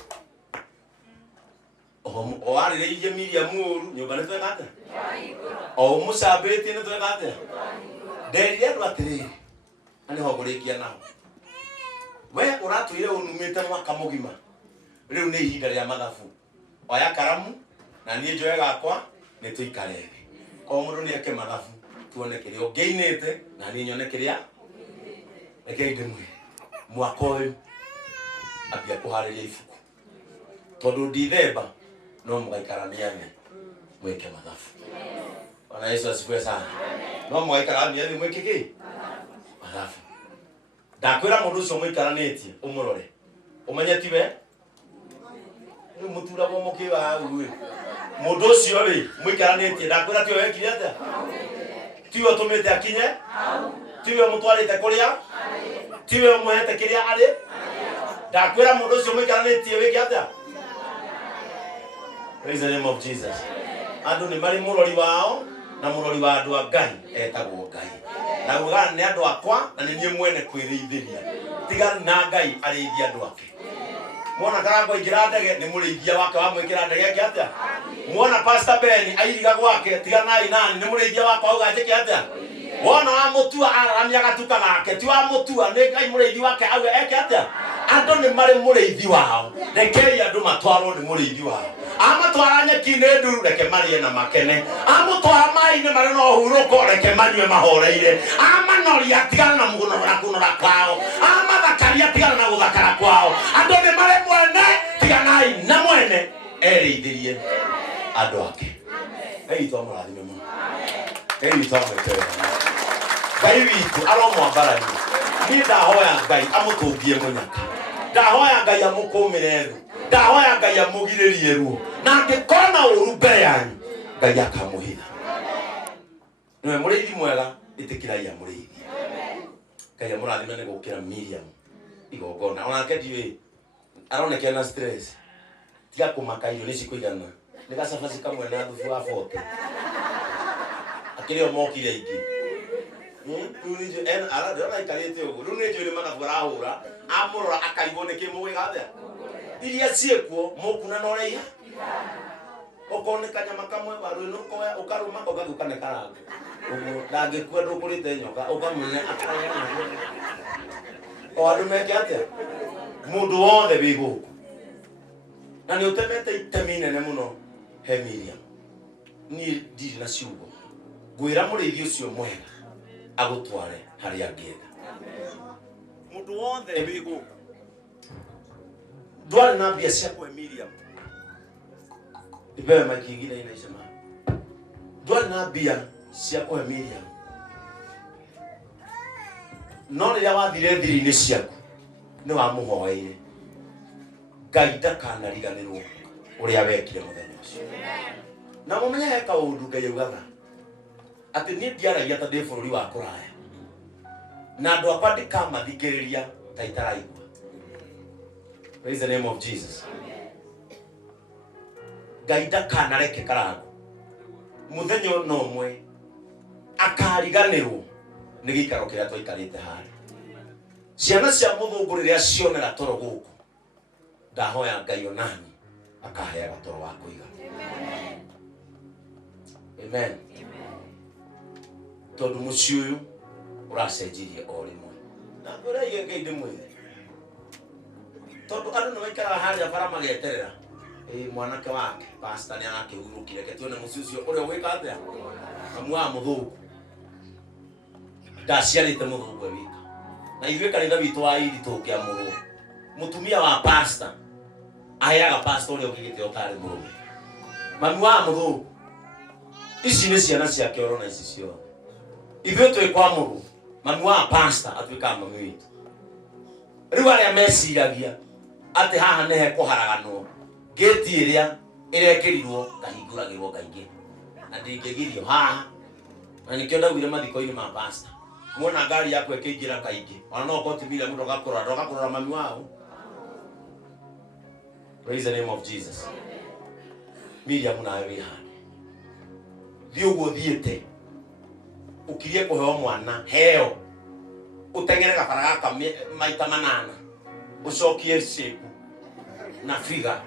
O arĩrĩirie Miriam ũru nyũmba nĩ tweka atĩa? O mũcambĩtie nĩ tweka atĩa? Nderire andũ atĩrĩrĩ na nĩho ngũrĩkia nao. We ũratũire ũnumĩte mwaka mũgima rĩu nĩ ihinda rĩa mathabu. Oya karamu na niĩ njoe gakwa nĩ tũikare thĩ. O mũndũ nĩ eke mathabu tuone kĩrĩa ũngĩinĩte na niĩ nyone kĩrĩa rekei ndĩmwĩre mwaka ũyũ ambia kũharĩria ibuku tondũ Dithemba no mũgaikarania thĩ mwĩke mathabu. Bwana Yesu asifiwe sana. No mũgaikarania thĩ mwĩke kĩ? Mathabu. Ndakwĩra mũndũ ũcio mũikaranĩtie ũmũrore ũmenye tiwe rĩu mũturagwo mũkĩwa hau mũndũ ũcio rĩ mũikaranĩtie ndakwĩra tiwe wekire atĩa? Tiwe ũtũmĩte akinye? Tiwe mũtwarĩte kũrĩa? Tiwe ũmũhete kĩrĩa arĩ? Ndakwĩra mũndũ ũcio mũikaranĩtie wĩke atĩa? Praise the name of Jesus. Andũ nĩ marĩ mũrori wao na mũrori wa andũ a Ngai etagwo Ngai. Na ugana nĩ andũ akwa na nĩ niĩ mwene kwĩrĩithĩria. Tigana na Ngai arĩithia andũ ake. Muona Karangũ aingĩra ndege nĩ mũrĩithia wake wa mwĩkĩra ndege yake atĩa? Muona Pastor Ben airiga gwake tiganai nani nĩ mũrĩithia wake auga njĩke atĩa? Wona wa mũtua araramia gatuka gake ti wa mũtua nĩ Ngai mũrĩithi wake auga eke atĩa? Andũ nĩ marĩ mũrĩithi wao. Rekei andũ matwarwo nĩ mũrĩithi wao. Amatwara nyeki-inĩ nduru reke marĩe na makene. Amũtwara maĩ-inĩ marĩ na ũhurũko reke manyue mahoreire. Amanoria tigana na kũnora kwao. Amathakaria tigana na gũthakara kwao. Andũ nĩ marĩ mwene tiganai na mwene erĩithĩrie andũ ake. Ngai witũ amũrathime mũno. Ngai witũ amwĩte Ngai witũ aromwambarania. Niĩ ndahoya Ngai amũtũngie mũnyaka. Ndahoya Ngai amũkũmĩre thĩ. Ndahoya Ngai amũgirĩrie ruo. Na angĩkona ũru mbere yanyu Ngai akamũhitha. Nĩwe mũrĩithi mwega ĩtĩkĩrai amũrĩithie. Ngai amũrathime nĩ gũkĩra Miriam igongona. Onake ndiũĩ aronekana na stress. Tiga kũmaka irio nĩcikũigana. Nĩ gacabaci kamwe na thubu wa 40. Akĩrĩ o mokire aingĩ. Ndĩrona ikarĩte ũguo. Rĩu nĩ njũĩ nĩ mathabu arahũra. Amũrora akarigwo nĩkĩ mũgwĩka atĩa? Iria ciĩkuo mũkuna na ũraiha. Okorwo nĩ kanyama kamwe waru ĩno ũkoya ũkarũma ũgathiĩ ũkanekaranga. Ũguo ndangĩkua ndũkũrĩte nyoka ũkamũne akarĩa. O andũ meke atĩa? Mũndũ wothe wĩ gũkũ. Na nĩ ũtemete itemi inene mũno he Miriam. Niĩ ndirĩ na ciugo. Ngwĩra mũrĩithi ũcio mwega agũtware harĩa angĩenda. Mũndũ wothe wĩ gũkũ. Ndwarĩ na mbia cia kũhe Miriam. Ibewe maiki ingine inaisema. Ndwarĩ na mbia cia kũhe Miriam. No rĩrĩa wathire thiri-inĩ ciaku nĩ wamũhoeire. Ngai ndakanariganĩrwo ũrĩa wekire mũthenya ũcio. Na mũmenye he kaũndũ Ngai augaga atĩ niĩ ndiaragia ta ndĩ bũrũri wa kũraya. Na andũ akwa ndikamathikĩrĩria ta itaraigua. Praise the name of Jesus. Ngai ndakanareke Karangũ mũthenya no ũmwe akariganĩrwo nĩ gĩikaro kĩrĩa twaikarĩte harĩ. Ciana cia mũthũngũ rĩrĩa cionera toro gũkũ ndahoya Ngai onani akaheaga toro wa kũigana. Amen. Tondũ mũciĩ ũyũ ũracenjirie o rĩmwe. Na ngwĩra Ngai ndĩmwĩre tondũ andũ nĩ maikaraga harĩa bara magĩeterera mwanake wake pastor nĩ arakĩhurũkire reke tuone mũciĩ ũcio ũrĩa ũgwĩka atĩa amu wa mũthũngũ ndaciarĩte mũthũngũ wika. Na ithuĩ kanitha witũ wa iri tũngĩamũrwo mũtumia wa pastor aheaga pastor ũrĩa ũngĩgĩte ũtarĩ mũrũme. Mami wa mũthũngũ ici nĩ ciana ciake orona ici ciothe. Ithuĩ twĩ kwamũrwo mami wa pastor atuĩkaga mami witũ. riu aria meciragia ati haha nehe kuharaganwo gate iria irekirirwo kahinguragirwo kaingi na ndingigirio haha na nikio ndagwire mathiko-ini ma pastor muona ngari yako ikingira kaingi ona no kotimira mundu gakurora mami wao. Praise the name of Jesus. Miriam nawe wihane thi uguo thiete ukirie kuheo mwana heo utengere gabara gaka maita 8 ucokie shape na figa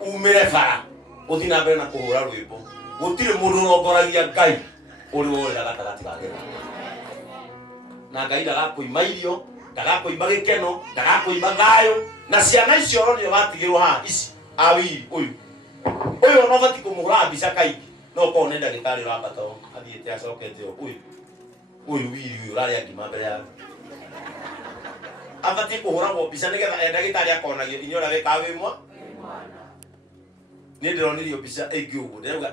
umire bara uthi na mbere na kuhura rwimbo gutire mundu rongoragia Ngai uri wora gatagati gake na Ngai ndagakuima irio ndagakuima gikeno ndagakuima thayo na ciana icio ronio batigirwo ha ici awi uyu no bati kumuhura mbica kaingi no ko nenda gitari rabato athiete acokete uyu wiri urari angima mbere ya abati kuhuragwo mbica nigetha ndagitari akonagio inyora weka wimwa ni ndironirio mbica ingi uguo ndauga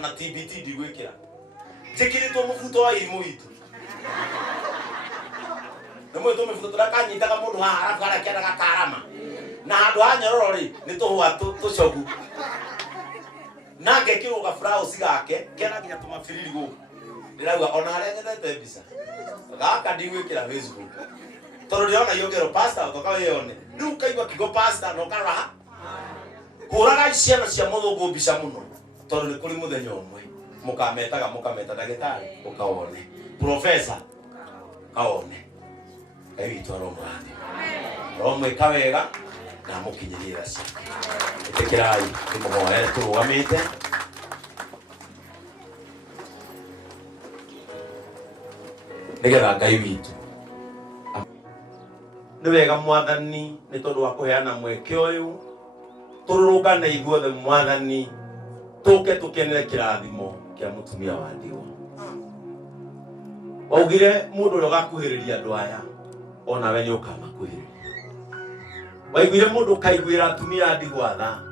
na TBT ndigwikira jikiritwo mubuto wa irimu itu namo to mubuto turakanyitaga mundu haha arafu arakienda gakarama na handu ha nyororo ri ni tuhwa tucogu nake kiruga blouse gake kena nginya tumafiriri guku ndirauga ona haria nyendete mbica gaka ndigwikira Facebook tondu ndiona yongero pastor toka yone riu kaigwa kigo pastor no kara kuraga ciana cia muthungu mbica muno tondu ni kuri muthenya umwe mukameta ndagitari ukawone professor kaone Ngai witũ aromũrathima aromwĩka wega na mũkinyĩrie ciake ĩtĩkĩrai tũmũhoere tũrũgamĩte nĩgetha Ngai witũ nĩ wega Mwathani nĩ tondũ wa kũheana mweke ũyũ tũrũrũngane ithuothe Mwathani tũke tũkenere kĩrathimo kĩa mũtumia wa ndigwa waugire mũndũ ũrĩa ũgakuhĩrĩria andũ aya ona we nĩ ũkamakuhĩrĩria waiguire mũndũ ũkaiguĩra atumia ndigwa tha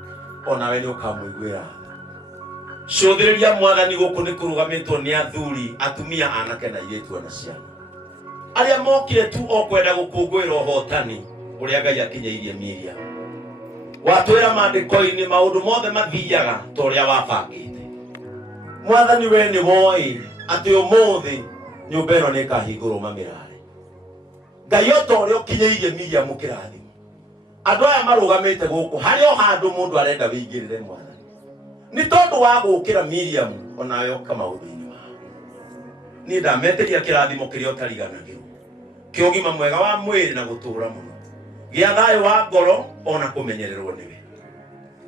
ona we nĩ ũkamũiguĩra tha cũthĩrĩria Mwathani gũkũ nĩ kũrũgamĩtwo nĩ athuri atumia anake na airĩtu na ciana arĩa mokire tu o kwenda gũkũngũĩra ũhotani ũrĩa Ngai akinyĩirie Miriam watwĩra maandĩko-inĩ maũndũ mothe mathiaga ta ũrĩa wabangĩte Mwathani we nĩ woĩ atĩ ũmũthĩ nyũmba ĩno nĩ ĩkahingũrwo mamĩrare Ngai o ta ũrĩa ũkinyĩirie Miriam kĩrathimo andũ aya marũgamĩte gũkũ harĩ o handũ mũndũ arenda wĩingĩrĩre Mwathani nĩ tondũ wa gũkĩra Miriam onawe oka maũndũ-inĩ mao niĩ ndametĩria kĩrathimo kĩrĩa ũtariganagĩrwo kĩa ũgima mwega wa mwĩrĩ na gũtũũra mũno gĩa thayũ wa ngoro ona kũmenyererwo nĩwe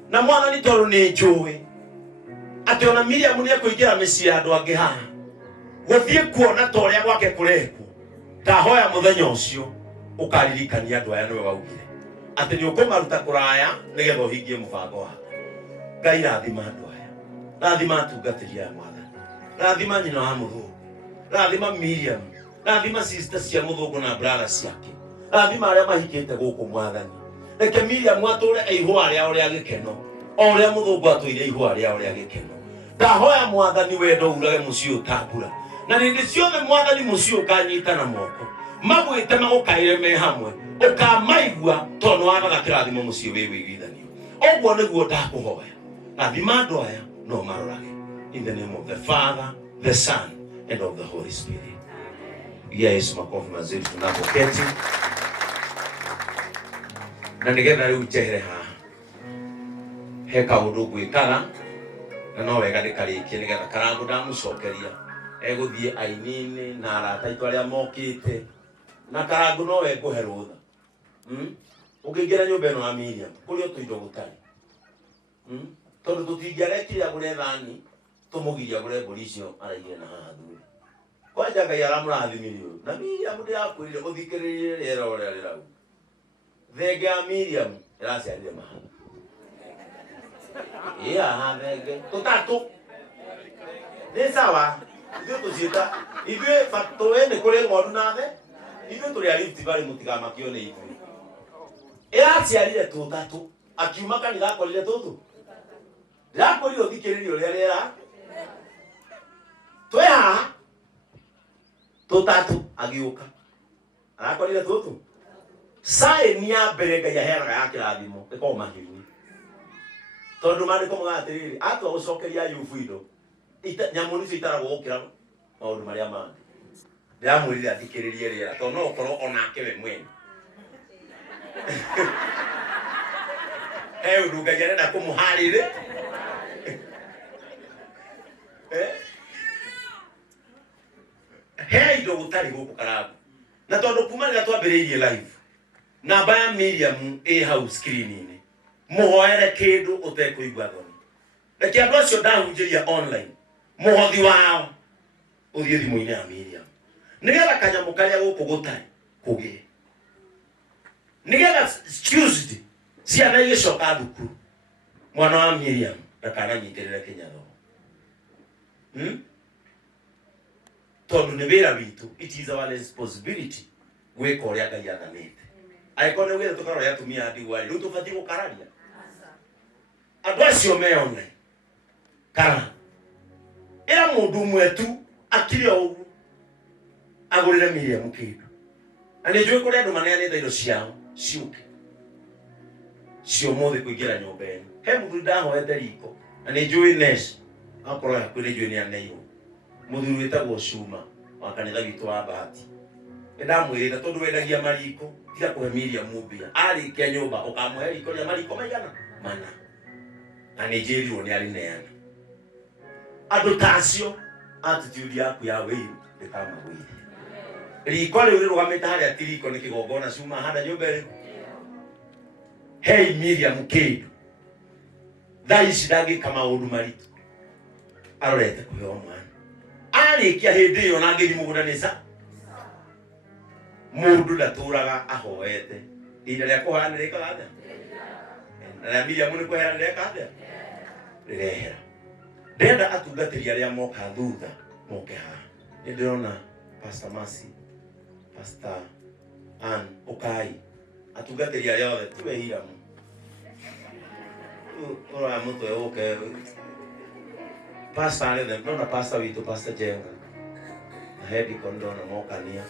na Mwathani tondũ nĩ njũĩ atĩ ona Miriam nĩ ekũingĩra mĩciĩ ya andũ angĩ haha gũthiĩ kuona ta ũrĩa gwake kũrekwo ndahoya mũthenya ũcio ũkaririkania andũ aya nĩwe waugire atĩ nĩ ũkũmaruta kũraya nĩgetha ũhingie mũbango waku Ngai rathima andũ aya rathima atungatĩri aya Mwathani rathima nyina wa mũthũngũ rathima Miriam rathima sister cia mũthũngũ na brother ciake rathima arĩa mahikĩte gũkũ Mwathani reke Miriam atũre ihũa rĩao rĩa gĩkeno o ũrĩa mũthũngũ atũire ihũa rĩao rĩa gĩkeno ndahoya Mwathani wendo urage mũciĩ ũtambura na rĩngĩ ciothe Mwathani mũciĩ ũkanyita na moko magwĩte magũkaire me hamwe ũkamaigua tondũ wagaga kĩrathimo mũciĩ wĩ wĩiguithanio ũguo nĩguo ndakũhoya rathima andũ aya no marorage in the name of the Father, the Son and of the Holy Spirit. Yesu makofi mazuri tunapoketi na nĩgetha rĩu njehere haha he kaũndũ ngwĩkaga na no wega ndĩkarĩkie nĩgetha Karangũ ndamũcokeria egũthiĩ aini-inĩ na arata aitũ arĩa mokĩte na Karangũ no we ngũhe rũtha ũkĩingĩra nyũmba ĩno ya Miriam kũrĩ o tũindo gũtarĩ tondũ tũtingĩarekire agũre thani tũmũgirie agũre mbũri icio araigire na haha thuri kwanja Ngai aramũrathimirie ũyũ na Miriam ndĩrakwĩrire ũthikĩrĩrie rĩera ũrĩa rĩrauga thenge ya Miriam ĩraciarire mahatha haha thenge tũtatũ nĩ sawa ithuĩ tũciĩta ithuĩ tũĩ nĩ kũrĩ ng'ondu na the ithuĩ tũrĩ a Rift Valley mũtigamakio nĩ ithuĩ ĩraciarire tũtatũ akiuma kanitha akorire tũtũ ndĩrakwĩrire ũthikĩrĩrie ũrĩa rĩera twĩ haha tũtatũ agĩũka arakorire tũtũ Sae ni abere ga yahera ya kirathimo iko mahiruni tondu mari ko mugatiri atwa ucokeria yufuido nyamuni citara gukira maundu maria mandi ndiramwirire athikiririe riera tondu no ukorwo onake we mwene undu Ngai arenda kumuharire indo gutari guku karabu na tondu kumarira twambiriirie live namba ya Miriam hau screen-ini muhoere kindu utekuigua thoni reke andu acio ndahunjiria online muhothi wao uthie thimu-ini ya Miriam nigetha kanyamu karia guku gutari kugie nigetha Tuesday ciana igicoka thukuru mwana wa Miriam ndakananyitirire kinyatho tondu ni wira witu. It is our responsibility gwika uria Ngai athanite aikone wira tukaro ya tumia ndigwari riu tubati gukararia andu acio meone kana ira mundu mwetu akiri ogu agurire Miriam kindu ani njui kuria andu maneanite indo ciao ciuke cio muthi kuingira nyumba ino he muthuri ndahoete riko ani njui Nes akorwo yakwire njui ni aneirwo muthuri witagwo Cuma wa kanitha witu wa Bahati ndamwirite tondu wendagia mariko tiga kuhe Miriam mbia arikia nyumba ukamwe riko ria mariko maigana mana ani njirirwo ni ari neana andu tacio attitude yaku ya wiru ndikamagwire riko riu rirugamite haria tiriko ni kigongona Cuma handa nyumba ri hey Miriam kindu thaici ndangika maundu maritu arorete kuheo mwana arikia hindi iyo na ngithi mugunda nisa mundu ndaturaga ahoete ina ria kuhanirika gathe na Miriam ni kuheranirika gathe rirehera ndenda atungatiri aria moka thutha moke ha ndirona Pastor Mercy Pastor Ann Okai atungatiri aria othe tiwe hira mu ora mutu yoke Pastor ale them no pastor witu Pastor Jenga head kondona mokania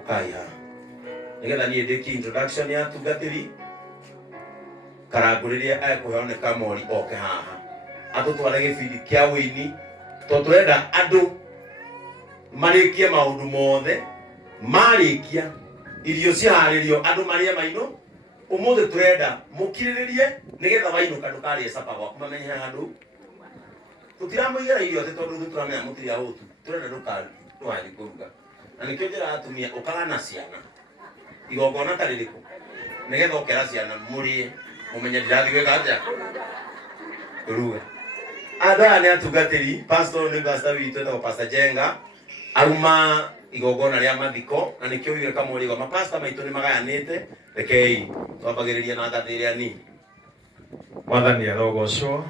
Okai ha nigetha ni ndiki introduction ya tungatiri karaguriria akuheoneka mori oke haha atutware gibindi kia wini to turenda andu marikie maundu mothe marikia irio ciharirio andu maria maino umuthi turenda mukiriririe nigetha wainuka ndukarie sapa gwaku mamenye handu tutiramuigira irio te tondu turamenya mutiri ahutu turenda ndukari kuruga na nikio njira atumia ukagana ciana igongona taririko nigetha ukera ciana murie mumenye ndirathi gwika atia kuruga andu aya ni atungatiri pastor ni pastor witu etagwo Pastor Jenga auma igongona ria mathiko na nikio wige kamuri gwa mapasta maitu ni magayanite rekei twambagiriria na ngathiri ani mwathani arogocwo.